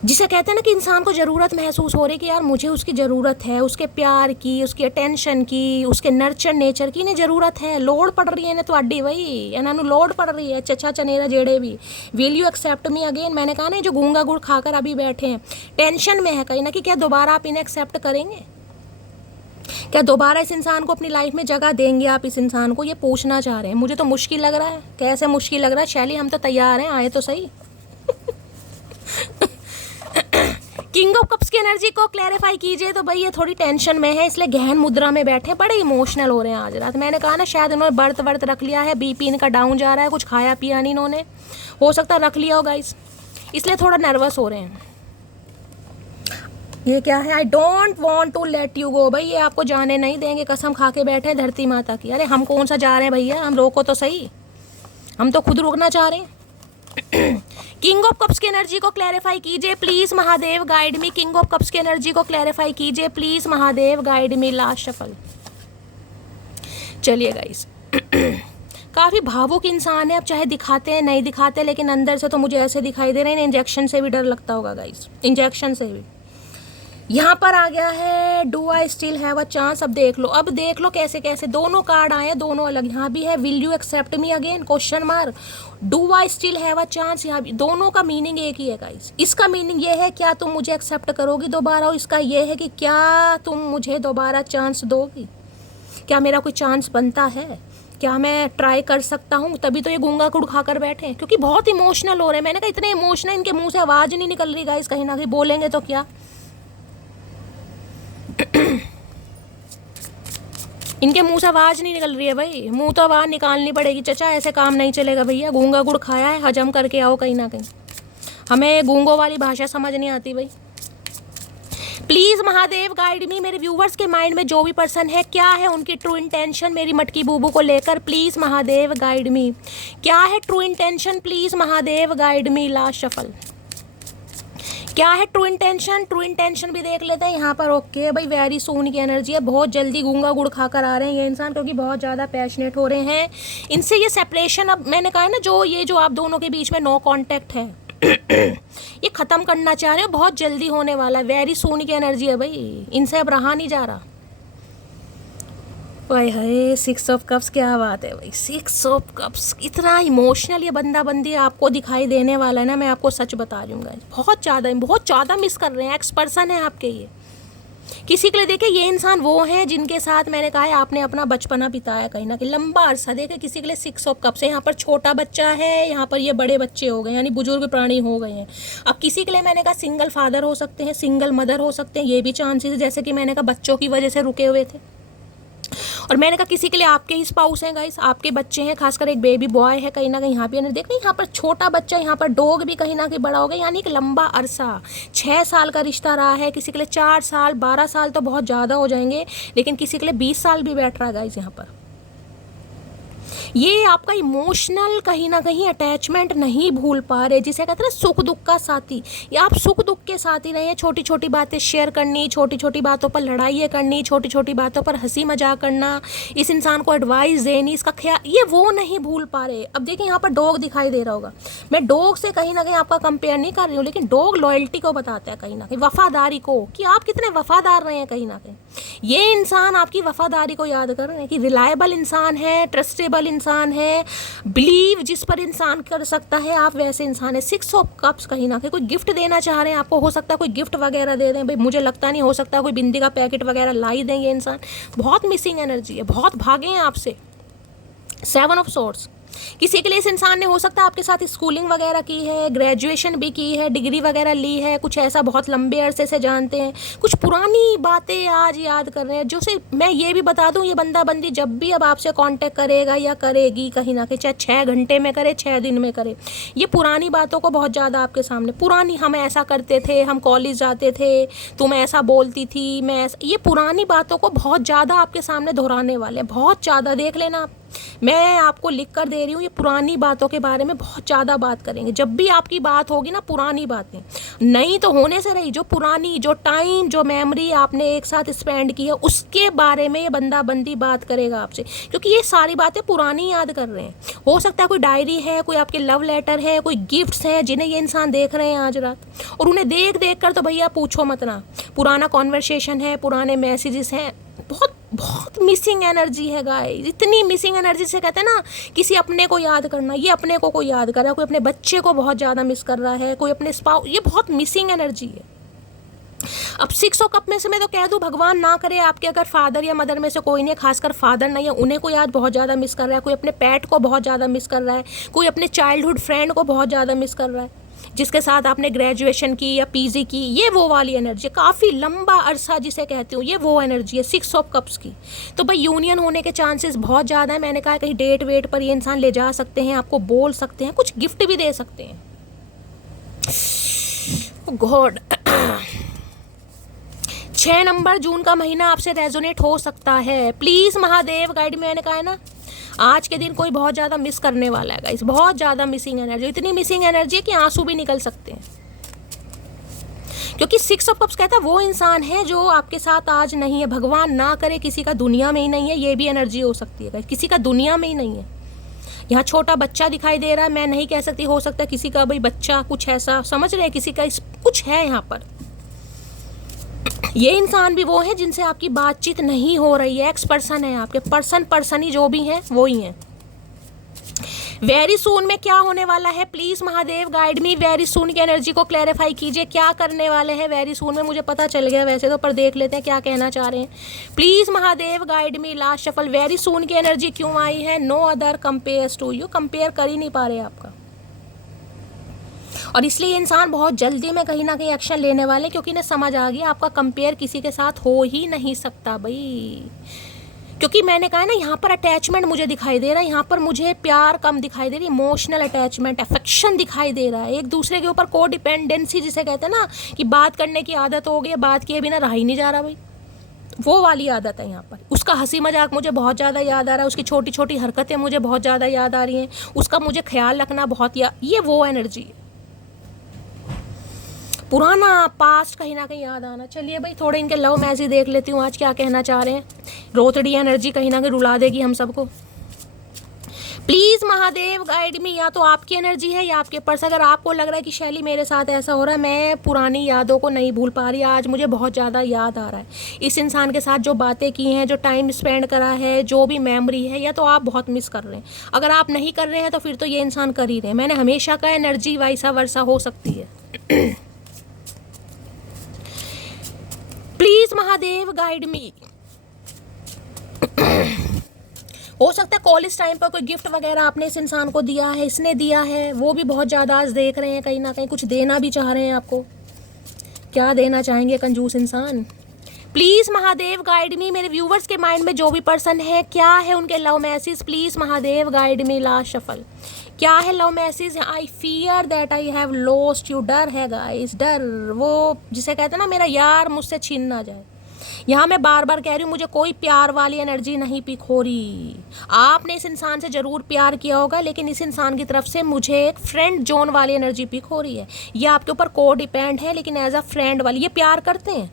जिसे कहते हैं ना कि इंसान को ज़रूरत महसूस हो रही कि यार मुझे उसकी ज़रूरत है, उसके प्यार की, उसकी अटेंशन की, उसके नर्चर नेचर की इन्हें ज़रूरत है। लोड़ पड़ रही है इन्हें ਤੁਹਾਡੀ वही इन्होंने लोड़ पड़ रही है। चचा चनेरा जेड़े भी, will you accept me again. मैंने कहा ना जो गूंगा गुड़ खाकर अभी बैठे हैं टेंशन में है कहीं ना कि क्या दोबारा आप इन्हें एक्सेप्ट करेंगे, क्या दोबारा इस इंसान को अपनी लाइफ में जगह देंगे आप इस इंसान को, ये पूछना चाह रहे हैं। मुझे तो मुश्किल लग रहा है, कैसे मुश्किल लग रहा है शैली, हम तो तैयार हैं, आए तो सही किंग ऑफ कप्स की एनर्जी को क्लैरिफाई कीजिए। तो भाई ये थोड़ी टेंशन में है, इसलिए गहन मुद्रा में बैठे, बड़े इमोशनल हो रहे हैं आज रात। मैंने कहा ना शायद इन्होंने वर्त रख लिया है, बीपी इनका डाउन जा रहा है, कुछ खाया पिया नहीं इन्होंने, हो सकता है रख लिया होगा इसलिए थोड़ा नर्वस हो रहे हैं। ये क्या है, I don't want to let you go. भाई ये आपको जाने नहीं देंगे, कसम खा के बैठे हैं धरती माता की। अरे हम कौन सा जा रहे हैं भैया, हम रोको तो सही, हम तो खुद रुकना चाह रहे हैं। किंग ऑफ कप्स की एनर्जी को क्लैरिफाई कीजिए please Mahadev, guide me. King of cups की एनर्जी को क्लैरिफाई कीजिए please Mahadev, guide me. Last shuffle. चलिए गाइस काफ़ी भावुक इंसान है, अब चाहे दिखाते हैं नहीं दिखाते, लेकिन अंदर से तो मुझे ऐसे दिखाई दे रहे हैं, इंजेक्शन से भी डर लगता होगा गाइस, इंजेक्शन से भी। यहाँ पर आ गया है do I still have a chance. अब देख लो कैसे कैसे दोनों कार्ड आए हैं, दोनों अलग। यहाँ भी है will you accept me again, question mark, do I still have a chance. यहाँ भी दोनों का मीनिंग एक ही है गाइस। इसका मीनिंग ये है क्या तुम मुझे एक्सेप्ट करोगी दोबारा, और इसका ये है कि क्या तुम मुझे दोबारा चांस दोगी। क्या मेरा कोई चांस बनता है? क्या मैं ट्राई कर सकता हूँ? तभी तो ये गूंगा गुड़ खाकर बैठे हैं, क्योंकि बहुत इमोशनल हो रहे हैं। मैंने कहा इतने इमोशनल, इनके मुंह से आवाज़ नहीं निकल रही गाइस, कहीं ना कहीं बोलेंगे तो क्या। इनके मुंह से आवाज़ नहीं निकल रही है भाई, मुंह तो आवाज़ निकालनी पड़ेगी। चचा ऐसे काम नहीं चलेगा भैया, गूंगा गुड़ खाया है, हजम करके आओ कहीं ना कहीं। हमें गूंगों वाली भाषा समझ नहीं आती भाई। प्लीज़ महादेव गाइड मी, मेरे व्यूवर्स के माइंड में जो भी पर्सन है, क्या है उनकी ट्रू इंटेंशन मेरी मटकी बूबू को लेकर। प्लीज़ महादेव गाइड मी, क्या है true intention, please Mahadev guide me. Last shuffle, क्या है ट्रू इंटेंशन? ट्रू इंटेंशन भी देख लेते हैं यहाँ पर। ओके भाई, वेरी सून की एनर्जी है, बहुत जल्दी गूंगा गुड़ खाकर आ रहे हैं ये इंसान, क्योंकि बहुत ज़्यादा पैशनेट हो रहे हैं। इनसे ये सेपरेशन, अब मैंने कहा है ना, जो आप दोनों के बीच में नो कॉन्टैक्ट है ये ख़त्म करना चाह रहे हो, बहुत जल्दी होने वाला है। वेरी सून की एनर्जी है भाई, इनसे अब रहा नहीं जा रहा। भाई हाय, 6 ऑफ कप्स, क्या बात है भाई। 6 ऑफ कप्स, इतना इमोशनल ये बंदा बंदी आपको दिखाई देने वाला है ना, मैं आपको सच बता रही हूँ गाइस, बहुत ज़्यादा मिस कर रहे हैं। एक्स पर्सन है आपके ये। किसी के लिए देखिए, ये इंसान वो हैं जिनके साथ मैंने कहा है आपने अपना बचपना बिताया कहीं ना कहीं, लंबा अरसा। देखे किसी के लिए 6 ऑफ कप्स है, यहाँ पर छोटा बच्चा है, यहाँ पर ये बड़े बच्चे हो गए, यानी बुजुर्ग प्राणी हो गए हैं। अब किसी के लिए मैंने कहा सिंगल फादर हो सकते हैं, सिंगल मदर हो सकते हैं, ये भी चांसेस है, जैसे कि मैंने कहा बच्चों की वजह से रुके हुए थे। और मैंने कहा किसी के लिए आपके ही स्पाउस हैं गाइस, आपके बच्चे हैं, खासकर एक बेबी बॉय है कहीं ना कहीं यहाँ पे। देख रहे हैं यहाँ पर छोटा बच्चा, यहाँ पर डॉग भी कहीं ना कहीं बड़ा हो गया, यानी कि लंबा अरसा 6 साल का रिश्ता रहा है। किसी के लिए 4 साल, 12 साल तो बहुत ज़्यादा हो जाएंगे, लेकिन किसी के लिए 20 साल भी बैठ रहा है गाइस यहाँ पर। ये आपका इमोशनल कहीं ना कहीं अटैचमेंट नहीं भूल पा रहे, जिसे कहते हैं ना सुख दुख का साथी। या आप सुख दुख के साथी रहे हैं, छोटी छोटी बातें शेयर करनी, छोटी छोटी बातों पर लड़ाइयाँ करनी, छोटी छोटी बातों पर हंसी मजाक करना, इस इंसान को एडवाइस देनी, इसका ख्याल, ये वो नहीं भूल पा रहे। अब देखिए यहाँ पर डॉग दिखाई दे रहा होगा, मैं डॉग से कहीं ना कहीं आपका कंपेयर नहीं कर रही हूँ, लेकिन डॉग लॉयल्टी को बताता है कहीं ना कहीं, वफादारी को, कि आप कितने वफादार रहे हैं कहीं ना कहीं। ये इंसान आपकी वफादारी को याद कर रहे हैं कि रिलायबल इंसान है, ट्रस्टेबल इंसान है, बिलीव जिस पर इंसान कर सकता है, आप वैसे इंसान है। 6 ऑफ कप्स कहीं ना कहीं कोई गिफ्ट देना चाह रहे हैं आपको, हो सकता है कोई गिफ्ट वगैरह दे दें भाई, मुझे लगता नहीं, हो सकता है कोई बिंदी का पैकेट वगैरह लाई दें ये इंसान। बहुत मिसिंग एनर्जी है, बहुत भागे हैं आपसे। 7 ऑफ सोर्ड्स, किसी के लिए इस इंसान ने हो सकता है आपके साथ स्कूलिंग वगैरह की है, ग्रेजुएशन भी की है, डिग्री वगैरह ली है, कुछ ऐसा बहुत लंबे अरसे से जानते हैं, कुछ पुरानी बातें आज याद कर रहे हैं। जो से मैं ये भी बता दूं, ये बंदा बंदी जब भी अब आपसे कांटेक्ट करेगा या करेगी कहीं ना कहीं, चाहे 6 घंटे में करे, 6 दिन में करे, ये पुरानी बातों को बहुत ज़्यादा आपके सामने, पुरानी, हम ऐसा करते थे, हम कॉलेज जाते थे, तुम ऐसा बोलती थी, मैं ऐसा, ये पुरानी बातों को बहुत ज़्यादा आपके सामने दोहराने वाले हैं, बहुत ज़्यादा। देख लेना आप, मैं आपको लिख कर दे रही हूँ, ये पुरानी बातों के बारे में बहुत ज़्यादा बात करेंगे। जब भी आपकी बात होगी ना, पुरानी बातें, नई तो होने से रही, जो पुरानी, जो टाइम, जो मेमोरी आपने एक साथ स्पेंड की है, उसके बारे में ये बंदा बंदी बात करेगा आपसे, क्योंकि ये सारी बातें पुरानी याद कर रहे हैं। हो सकता है कोई डायरी है, कोई आपके लव लेटर है, कोई गिफ्ट्स हैं जिन्हें ये इंसान देख रहे हैं आज रात, और उन्हें देख देख कर तो भैया पूछो मत ना, पुराना कॉन्वर्सेशन है, पुराने मैसेजेस हैं, बहुत बहुत मिसिंग एनर्जी है गाइस। इतनी मिसिंग एनर्जी से कहते हैं ना, किसी अपने को याद करना, ये अपने को कोई याद कर रहा है, कोई अपने बच्चे को बहुत ज़्यादा मिस कर रहा है, कोई अपने स्पाउस, ये बहुत मिसिंग एनर्जी है। अब 6 ऑफ कप में से मैं तो कह दूं, भगवान ना करे आपके अगर फादर या मदर में से कोई नहीं, खासकर फादर नहीं है, उन्हें कोई आज बहुत ज़्यादा मिस कर रहा है, कोई अपने पेट को बहुत ज़्यादा मिस कर रहा है, कोई अपने चाइल्डहुड फ्रेंड को बहुत ज़्यादा मिस कर रहा है, जिसके साथ आपने ग्रेजुएशन की या पीजी की। ये वो वाली एनर्जी, काफ़ी लंबा अरसा जिसे कहती हूँ, ये वो एनर्जी है 6 ऑफ कप्स की। तो भाई यूनियन होने के चांसेस बहुत ज़्यादा है। मैंने कहा कहीं डेट वेट पर ये इंसान ले जा सकते हैं, आपको बोल सकते हैं, कुछ गिफ्ट भी दे सकते हैं। गॉड 6 नंबर, जून का महीना आपसे रेजोनेट हो सकता है। प्लीज़ महादेव गाइड, मैंने कहा है ना, आज के दिन कोई बहुत ज़्यादा मिस करने वाला है गाइस, बहुत ज़्यादा मिसिंग एनर्जी, इतनी मिसिंग एनर्जी है कि आंसू भी निकल सकते हैं, क्योंकि 6 ऑफ कप्स कहता है वो इंसान है जो आपके साथ आज नहीं है। भगवान ना करे किसी का दुनिया में ही नहीं है, ये भी एनर्जी हो सकती है गाइस, किसी का दुनिया में ही नहीं है। यहाँ छोटा बच्चा दिखाई दे रहा है, मैं नहीं कह सकती, हो सकता है किसी का भाई बच्चा, कुछ ऐसा समझ रहे हैं, किसी का कुछ है यहाँ पर। ये इंसान भी वो है जिनसे आपकी बातचीत नहीं हो रही है, एक्स पर्सन है आपके, पर्सन ही जो भी हैं वो ही हैं। वेरी सून में क्या होने वाला है, please Mahadev guide me. Very soon की एनर्जी को क्लैरिफाई कीजिए, क्या करने वाले हैं वेरी सून में। मुझे पता चल गया वैसे तो, पर देख लेते हैं क्या कहना चाह रहे हैं। Please Mahadev guide me. Last shuffle, very soon की एनर्जी क्यों आई है? No other compares to you. Compare कर ही नहीं पा रहे आपका, और इसलिए इंसान बहुत जल्दी में कहीं ना कहीं एक्शन लेने वाले, क्योंकि इन्हें समझ आ गया आपका कंपेयर किसी के साथ हो ही नहीं सकता भाई। क्योंकि मैंने कहा ना, यहाँ पर अटैचमेंट मुझे दिखाई दे रहा है, यहाँ पर मुझे प्यार कम दिखाई दे रही है, इमोशनल अटैचमेंट, अफेक्शन दिखाई दे रहा है, एक दूसरे के ऊपर को डिपेंडेंसी जिसे कहते हैं ना, कि बात करने की आदत हो गई, बात किए बिना रहा ही नहीं जा रहा भाई, वो वाली आदत है यहाँ पर। उसका हंसी मजाक मुझे बहुत ज़्यादा याद आ रहा है, उसकी छोटी छोटी हरकतें मुझे बहुत ज़्यादा याद आ रही हैं, उसका मुझे ख्याल रखना बहुत ये वो एनर्जी है, पुराना पास्ट कहीं ना कहीं याद आना। चलिए भाई, थोड़े इनके लव मैसेज देख लेती हूँ आज क्या कहना चाह रहे हैं। रोतड़ी एनर्जी कहीं ना कहीं रुला देगी हम सबको। प्लीज महादेव गाइड मी। या तो आपकी एनर्जी है या आपके पर्स। अगर आपको लग रहा है कि शैली मेरे साथ ऐसा हो रहा है, मैं पुरानी यादों को नहीं भूल पा रही, आज मुझे बहुत ज़्यादा याद आ रहा है इस इंसान के साथ, जो बातें की हैं, जो टाइम स्पेंड करा है, जो भी मेमोरी है, या तो आप बहुत मिस कर रहे हैं। अगर आप नहीं कर रहे हैं तो फिर तो ये इंसान कर ही रहे हैं। मैंने हमेशा का एनर्जी वैसा वर्षा हो सकती है। प्लीज महादेव गाइड मी। हो सकता है कॉलेज टाइम पर कोई गिफ्ट वगैरह आपने इस इंसान को दिया है, इसने दिया है, वो भी बहुत ज़्यादा आज देख रहे हैं, कहीं ना कहीं कुछ देना भी चाह रहे हैं आपको। क्या देना चाहेंगे कंजूस इंसान? Please Mahadev guide me. मेरे व्यूवर्स के माइंड में जो भी पर्सन है, क्या है उनके love message? Please Mahadev guide me. Last shuffle, क्या है love message? I fear that I have lost you. डर है गाइस, डर, वो जिसे कहते हैं ना, मेरा यार मुझसे छीन ना जाए। यहाँ मैं बार बार कह रही हूँ, मुझे कोई प्यार वाली एनर्जी नहीं पिक हो रही। आपने इस इंसान से ज़रूर प्यार किया होगा, लेकिन इस इंसान की तरफ से मुझे एक फ्रेंड जोन वाली एनर्जी पिक हो रही है। ये आपके ऊपर को डिपेंड है, लेकिन एज अ फ्रेंड वाली। ये प्यार करते हैं,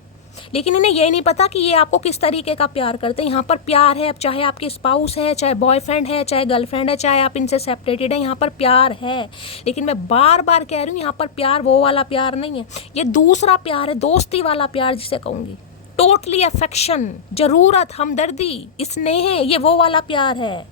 लेकिन इन्हें ये नहीं पता कि ये आपको किस तरीके का प्यार करते हैं। यहाँ पर प्यार है, अब चाहे आपके स्पाउस है, चाहे बॉयफ्रेंड है, चाहे गर्लफ्रेंड है, चाहे आप इनसे सेपरेटेड है, यहाँ पर प्यार है। लेकिन मैं बार बार कह रही हूँ, यहाँ पर प्यार वो वाला प्यार नहीं है, ये दूसरा प्यार है, दोस्ती वाला प्यार जिसे कहूँगी। टोटली अफेक्शन, जरूरत, हमदर्दी, स्नेह, ये वो वाला प्यार है।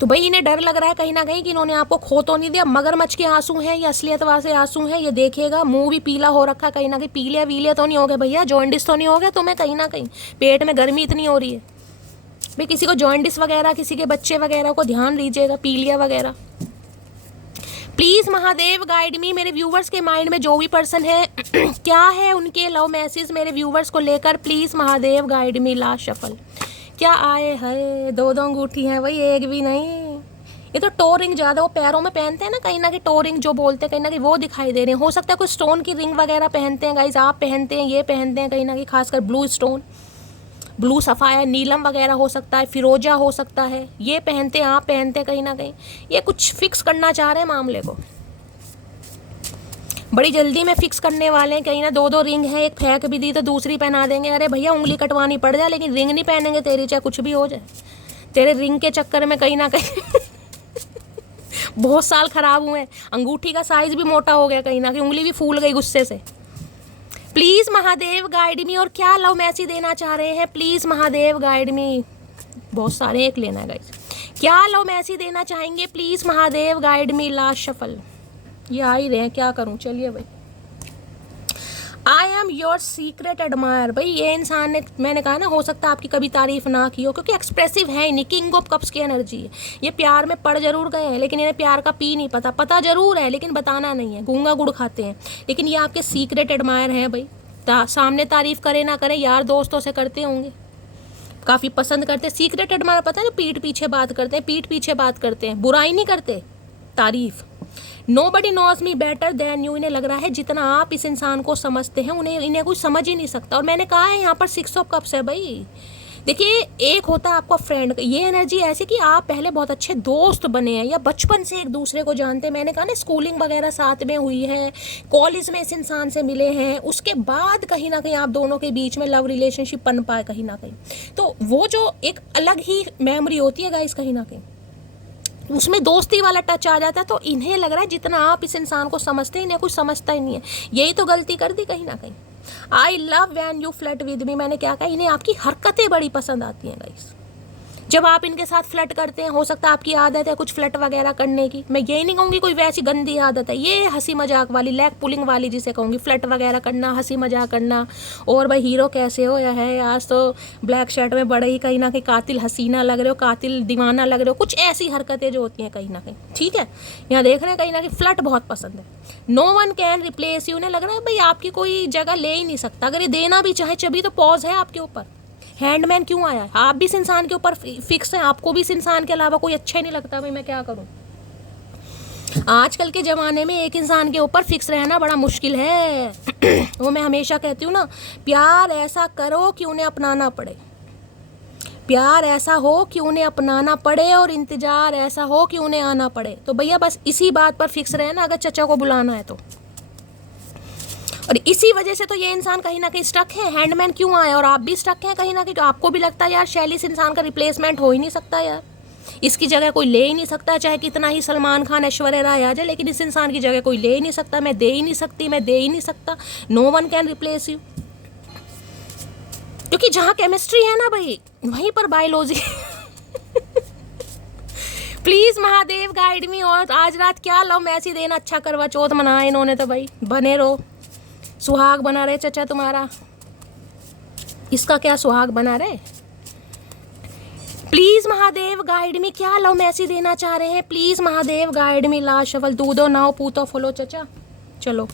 तो भाई इन्हें डर लग रहा है कहीं ना कहीं कि इन्होंने आपको खो तो नहीं दिया। मगरमच्छ के आंसू हैं या असलियत वाले आंसू हैं, ये देखिएगा। मुंह भी पीला हो रखा कहीं ना कहीं, पीले वीले तो नहीं हो गए भैया, जॉइंडिस तो नहीं हो गया तुम्हें कहीं ना कहीं, पेट में गर्मी इतनी हो रही है भाई। किसी को जॉइंडिस वगैरह, किसी के बच्चे वगैरह को ध्यान दीजिएगा, पीलिया वगैरह। Please Mahadev guide me. मेरे व्यूवर्स के माइंड में जो भी पर्सन है, क्या है उनके लव मैसेज मेरे व्यूवर्स को लेकर? Please Mahadev guide me. Last shuffle, क्या आए है? दो अंगूठी हैं भाई, एक भी नहीं। ये तो टोरिंग ज़्यादा, वो पैरों में पहनते हैं ना कहीं ना कहीं, टोरिंग जो बोलते हैं, कहीं ना कहीं वो दिखाई दे रहे हैं। हो सकता है कोई स्टोन की रिंग वगैरह पहनते हैं गाइज, आप पहनते हैं, ये पहनते हैं कहीं ना कहीं, खासकर ब्लू स्टोन, ब्लू सफ़ायर, नीलम वगैरह हो सकता है, फिरोजा हो सकता है, ये पहनते हैं, आप पहनते हैं कहीं ना कहीं। ये कुछ फिक्स करना चाह रहे हैं मामले को, बड़ी जल्दी में फिक्स करने वाले हैं। कहीं ना दो रिंग है, एक फेंक भी दी तो दूसरी पहना देंगे। अरे भैया उंगली कटवानी पड़ जाए, लेकिन रिंग नहीं पहनेंगे तेरी, चाहे कुछ भी हो जाए। तेरे रिंग के चक्कर में कहीं ना कहीं बहुत साल खराब हुए। अंगूठी का साइज भी मोटा हो गया कहीं ना कहीं, उंगली भी फूल गई गुस्से से। Please Mahadev guide me. और क्या लव मैसेज देना चाह रहे हैं? प्लीज महादेव गाइड मी। बहुत सारे, एक लेना है गाइस। क्या लव मैसेज देना चाहेंगे? Please Mahadev guide me. Last shuffle, ये आ ही रहे हैं, क्या करूं? चलिए भाई। I am your secret admire. भाई ये इंसान ने, मैंने कहा ना, हो सकता है आपकी कभी तारीफ ना की हो, क्योंकि एक्सप्रेसिव है नहीं, किंग ऑफ कप्स की एनर्जी है। ये प्यार में पड़ जरूर गए हैं, लेकिन इन्हें प्यार का पी नहीं पता, पता जरूर है लेकिन बताना नहीं है, गूंगा गुड़ खाते हैं। लेकिन ये आपके सीक्रेट एडमायर हैं भाई। सामने तारीफ करे ना करे, यार दोस्तों से करते होंगे, काफ़ी पसंद करते। सीक्रेट एडमायर पता है, पीठ पीछे बात करते हैं, पीठ पीछे बात करते हैं, बुराई नहीं करते, तारीफ। Nobody knows me better than you। इन्हें लग रहा है जितना आप इस इंसान को समझते हैं, इन्हें कोई समझ ही नहीं सकता। और मैंने कहा है यहाँ पर 6 ऑफ कप्स है भाई। देखिए, एक होता है आपका फ्रेंड, ये एनर्जी ऐसी कि आप पहले बहुत अच्छे दोस्त बने हैं या बचपन से एक दूसरे को जानते हैं। मैंने कहा ना, स्कूलिंग वगैरह साथ में हुई है, कॉलेज में इस इंसान से मिले हैं, उसके बाद कहीं ना कहीं आप दोनों के बीच में लव रिलेशनशिप बन पाए कहीं ना कहीं। तो वो जो एक अलग ही मेमोरी होती है गाइस, कहीं ना कहीं उसमें दोस्ती वाला टच आ जाता है। तो इन्हें लग रहा है जितना आप इस इंसान को समझते हैं, इन्हें कुछ समझता ही नहीं है। यही तो गलती कर दी कहीं ना कहीं। I love when you flirt with me. मैंने क्या कहा, इन्हें आपकी हरकतें बड़ी पसंद आती हैं गाइस। जब आप इनके साथ फ्लर्ट करते हैं, हो सकता है आपकी आदत है कुछ फ्लर्ट वगैरह करने की, मैं यही नहीं कहूँगी कोई वैसी गंदी आदत है, ये हंसी मजाक वाली, लेग पुलिंग वाली जिसे कहूँगी, फ्लर्ट वगैरह करना, हंसी मजाक करना। और भाई हीरो कैसे हो या है, आज तो ब्लैक शर्ट में बड़े ही कहीं ना कहीं कातिल हसीना लग रहे हो, कातिल दीवाना लग रहे हो, कुछ ऐसी हरकतें जो होती हैं कहीं ना कहीं, ठीक है। यहाँ देख रहे हैं कहीं ना कहीं फ्लर्ट बहुत पसंद है। No one can replace you, उन्हें लग रहा है भाई आपकी कोई जगह ले ही नहीं सकता, अगर ये देना भी चाहे चभी तो पॉज है आपके ऊपर। हैंडमैन क्यों आया है, आप भी इस इंसान के ऊपर फिक्स हैं, आपको भी इस इंसान के अलावा कोई अच्छा ही नहीं लगता, भाई मैं क्या करूं। आजकल के ज़माने में एक इंसान के ऊपर फिक्स रहना बड़ा मुश्किल है। वो मैं हमेशा कहती हूँ ना, प्यार ऐसा करो कि उन्हें अपनाना पड़े, प्यार ऐसा हो कि उन्हें अपनाना पड़े, और इंतज़ार ऐसा हो कि उन्हें आना पड़े। तो भैया बस इसी बात पर फिक्स रहना अगर चचा को बुलाना है तो। और इसी वजह से तो ये इंसान कहीं ना कहीं स्टक है। हैंडमैन क्यों आया, और आप भी स्टक हैं कहीं ना कहीं, तो आपको भी लगता है यार शैली इस इंसान का रिप्लेसमेंट हो ही नहीं सकता यार, इसकी जगह कोई ले ही नहीं सकता, चाहे कितना ही सलमान खान ऐश्वर्या राय आ जाए, लेकिन इस इंसान की जगह कोई ले ही नहीं सकता, मैं दे ही नहीं सकती, मैं दे ही नहीं सकता। No one can replace you, क्योंकि जहाँ केमिस्ट्री है ना भाई, वहीं पर biology. Please Mahadev guide me. और आज रात क्या लव मैसेज देना, अच्छा करवा चौथ मनाया इन्होंने तो भाई, बने रहो, सुहाग बना रहे चचा तुम्हारा, इसका क्या सुहाग बना रहे। प्लीज महादेव गाइड मी, क्या लव मैसेज देना चाह रहे हैं, please Mahadev guide me. Last shuffle दूधो नाव पूतो फॉलो चचा, चलो।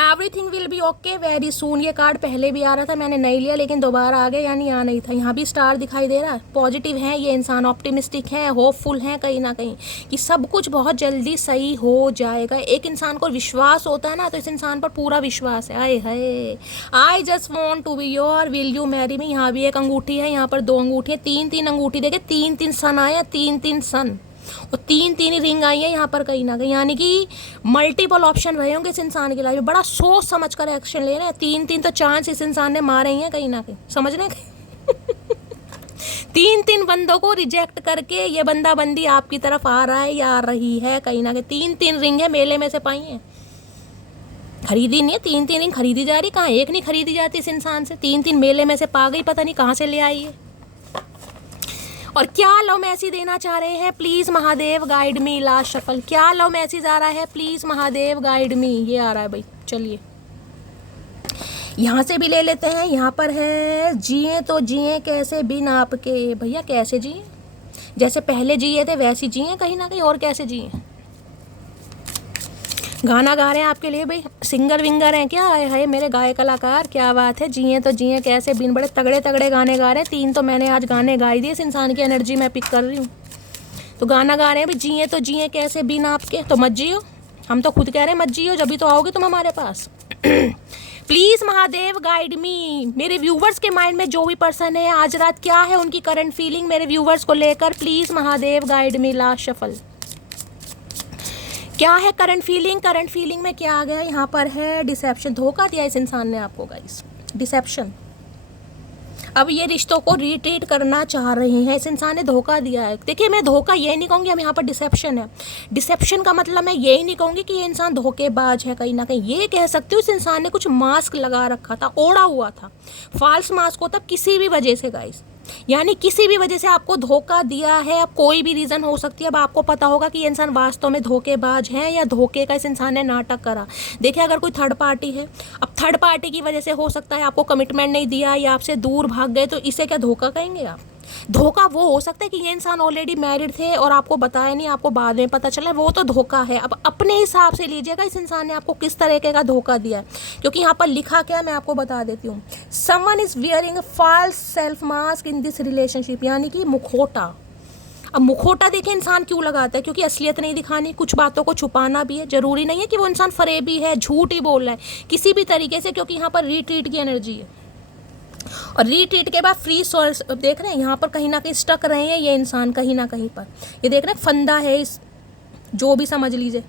Everything will be okay very soon, ये कार्ड पहले भी आ रहा था, मैंने नहीं लिया लेकिन दोबारा आ गया, यानी यहाँ नहीं था। यहाँ भी स्टार दिखाई दे रहा है, पॉजिटिव है ये इंसान, ऑप्टिमिस्टिक है, होपफुल है कहीं ना कहीं कि सब कुछ बहुत जल्दी सही हो जाएगा। एक इंसान को विश्वास होता है ना, तो इस इंसान पर पूरा विश्वास है। आए हाय, I just want to be your, will you marry me. यहाँ भी एक अंगूठी है, यहाँ पर 2 अंगूठी है, 3 अंगूठी देखे, 3 सन आए, 3 सन, और 3 रिंग आई है यहाँ पर कहीं ना कहीं, यानी कि मल्टीपल ऑप्शन रहे होंगे इस इंसान की लाइफ में, बड़ा सोच समझ कर एक्शन ले रहे हैं। 3 तो चांस इस इंसान ने मारे ही हैं कहीं ना कहीं, समझ रहे हैं। 3 बंदों को रिजेक्ट करके ये बंदा बंदी आपकी तरफ आ रहा है या आ रही है कहीं ना कहीं। 3 रिंग है, मेले में से पाई है, खरीदी नहीं है। 3 रिंग खरीदी जा रही, कहाँ एक नहीं खरीदी जाती इस इंसान से, 3 मेले में से पा गई, पता नहीं कहाँ से ले आई है। और क्या लव मैसेज देना चाह रहे हैं, please Mahadev guide me. Last shuffle, क्या लव मैसेज आ रहा है, प्लीज महादेव गाइड मी, ये आ रहा है भाई। चलिए यहाँ से भी ले लेते हैं। यहाँ पर है, जिए तो जिए कैसे बिन आपके। भैया कैसे जिए, जैसे पहले जिए थे वैसे जिए कहीं ना कहीं, और कैसे जिए। गाना गा रहे हैं आपके लिए भाई, सिंगर विंगर हैं क्या, आए हाय मेरे गाय कलाकार, क्या बात है। जिए तो जिए कैसे बिन, बड़े तगड़े तगड़े गाने गा रहे हैं। 3 तो मैंने आज गाने गाई दिए, इस इंसान की एनर्जी मैं पिक कर रही हूँ। तो गाना गा रहे हैं भाई, जिए तो जिए कैसे बिन आपके, तो मत जियो, हम तो खुद कह रहे हैं मत जियो, जब भी तो आओगे तुम हमारे पास। Please Mahadev guide me. मेरे व्यूवर्स के माइंड में जो भी पर्सन है आज रात, क्या है उनकी करंट फीलिंग मेरे व्यूवर्स को लेकर, please Mahadev guide me. Last shuffle, क्या है करंट फीलिंग, करंट फीलिंग में क्या आ गया। यहाँ पर है डिसेप्शन, धोखा दिया इस इंसान ने आपको गाइस, डिसेप्शन। अब ये रिश्तों को रिट्रीट करना चाह रहे हैं, इस इंसान ने धोखा दिया है। देखिए मैं धोखा ये नहीं कहूँगी, हम यहाँ पर डिसेप्शन है। डिसेप्शन का मतलब मैं यही नहीं कहूँगी कि ये इंसान धोखेबाज है कहीं ना कहीं, ये कह सकते हो इस इंसान ने कुछ मास्क लगा रखा था, ओढ़ा हुआ था, फॉल्स मास्क होता किसी भी वजह से गाइस, यानी किसी भी वजह से आपको धोखा दिया है। अब कोई भी रीज़न हो सकती है, अब आपको पता होगा कि ये इंसान वास्तव में धोखेबाज है या धोखे का इस इंसान ने नाटक करा। देखिए अगर कोई थर्ड पार्टी है, अब थर्ड पार्टी की वजह से हो सकता है आपको कमिटमेंट नहीं दिया या आपसे दूर भाग गए, तो इसे क्या धोखा कहेंगे आप। धोखा वो हो सकता है कि ये इंसान ऑलरेडी मैरिड थे और आपको बताया नहीं, आपको बाद में पता चला, वो तो धोखा है। अब अपने हिसाब से लीजिएगा इस इंसान ने आपको किस तरीके का धोखा दिया है, क्योंकि यहाँ पर लिखा क्या मैं आपको बता देती हूँ। Someone is wearing a false self mask in this relationship, यानी कि मुखोटा। अब मुखोटा देखे इंसान क्यों लगाता है, क्योंकि असलियत नहीं दिखानी, कुछ बातों को छुपाना भी है। जरूरी नहीं है कि वो इंसान फरेबी है, झूठ ही बोल रहा है किसी भी तरीके से, क्योंकि यहाँ पर रीट्रीट की एनर्जी है। और रीट्रीट के बाद फ्री सोर्स देख रहे हैं, यहाँ पर कहीं ना कहीं स्टक रहे हैं ये इंसान कहीं ना कहीं पर, ये देख रहे हैं फंदा है इस, जो भी समझ लीजिए।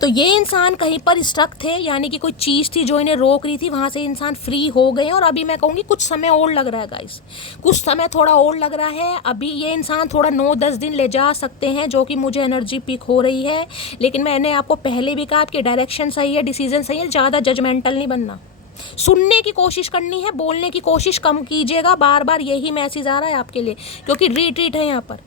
तो ये इंसान कहीं पर स्टक थे, यानी कि कोई चीज़ थी जो इन्हें रोक रही थी, वहाँ से इंसान फ्री हो गए। और अभी मैं कहूँगी कुछ समय और लग रहा है गाइस, कुछ समय थोड़ा और लग रहा है। अभी ये इंसान थोड़ा 9-10 दिन ले जा सकते हैं, जो कि मुझे एनर्जी पिक हो रही है। लेकिन मैंने आपको पहले भी कहा आपकी डायरेक्शन सही है, डिसीजन सही है, ज़्यादा जजमेंटल नहीं बनना। सुनने की कोशिश करनी है, बोलने की कोशिश कम कीजिएगा। बार बार यही मैसेज आ रहा है आपके लिए, क्योंकि रिट्रीट है यहाँ पर।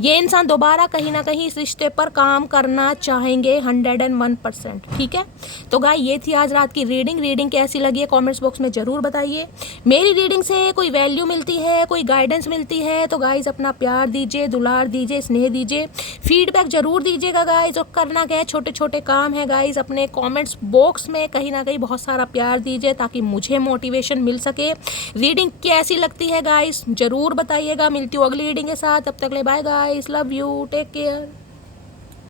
ये इंसान दोबारा कहीं ना कहीं इस रिश्ते पर काम करना चाहेंगे 101%। ठीक है, तो गाय ये थी आज रात की रीडिंग कैसी लगी है कमेंट्स बॉक्स में ज़रूर बताइए। मेरी रीडिंग से कोई वैल्यू मिलती है, कोई गाइडेंस मिलती है तो गाइज अपना प्यार दीजिए, दुलार दीजिए, स्नेह दीजिए, फीडबैक ज़रूर दीजिएगा गाइज। और करना क्या है, छोटे छोटे काम है गाइज, अपने कॉमेंट्स बॉक्स में कहीं ना कहीं बहुत सारा प्यार दीजिए ताकि मुझे मोटिवेशन मिल सके। रीडिंग कैसी लगती है गाइज ज़रूर बताइएगा। मिलती हूँ अगली रीडिंग के साथ, तब तक ले bye guys, love you, take care.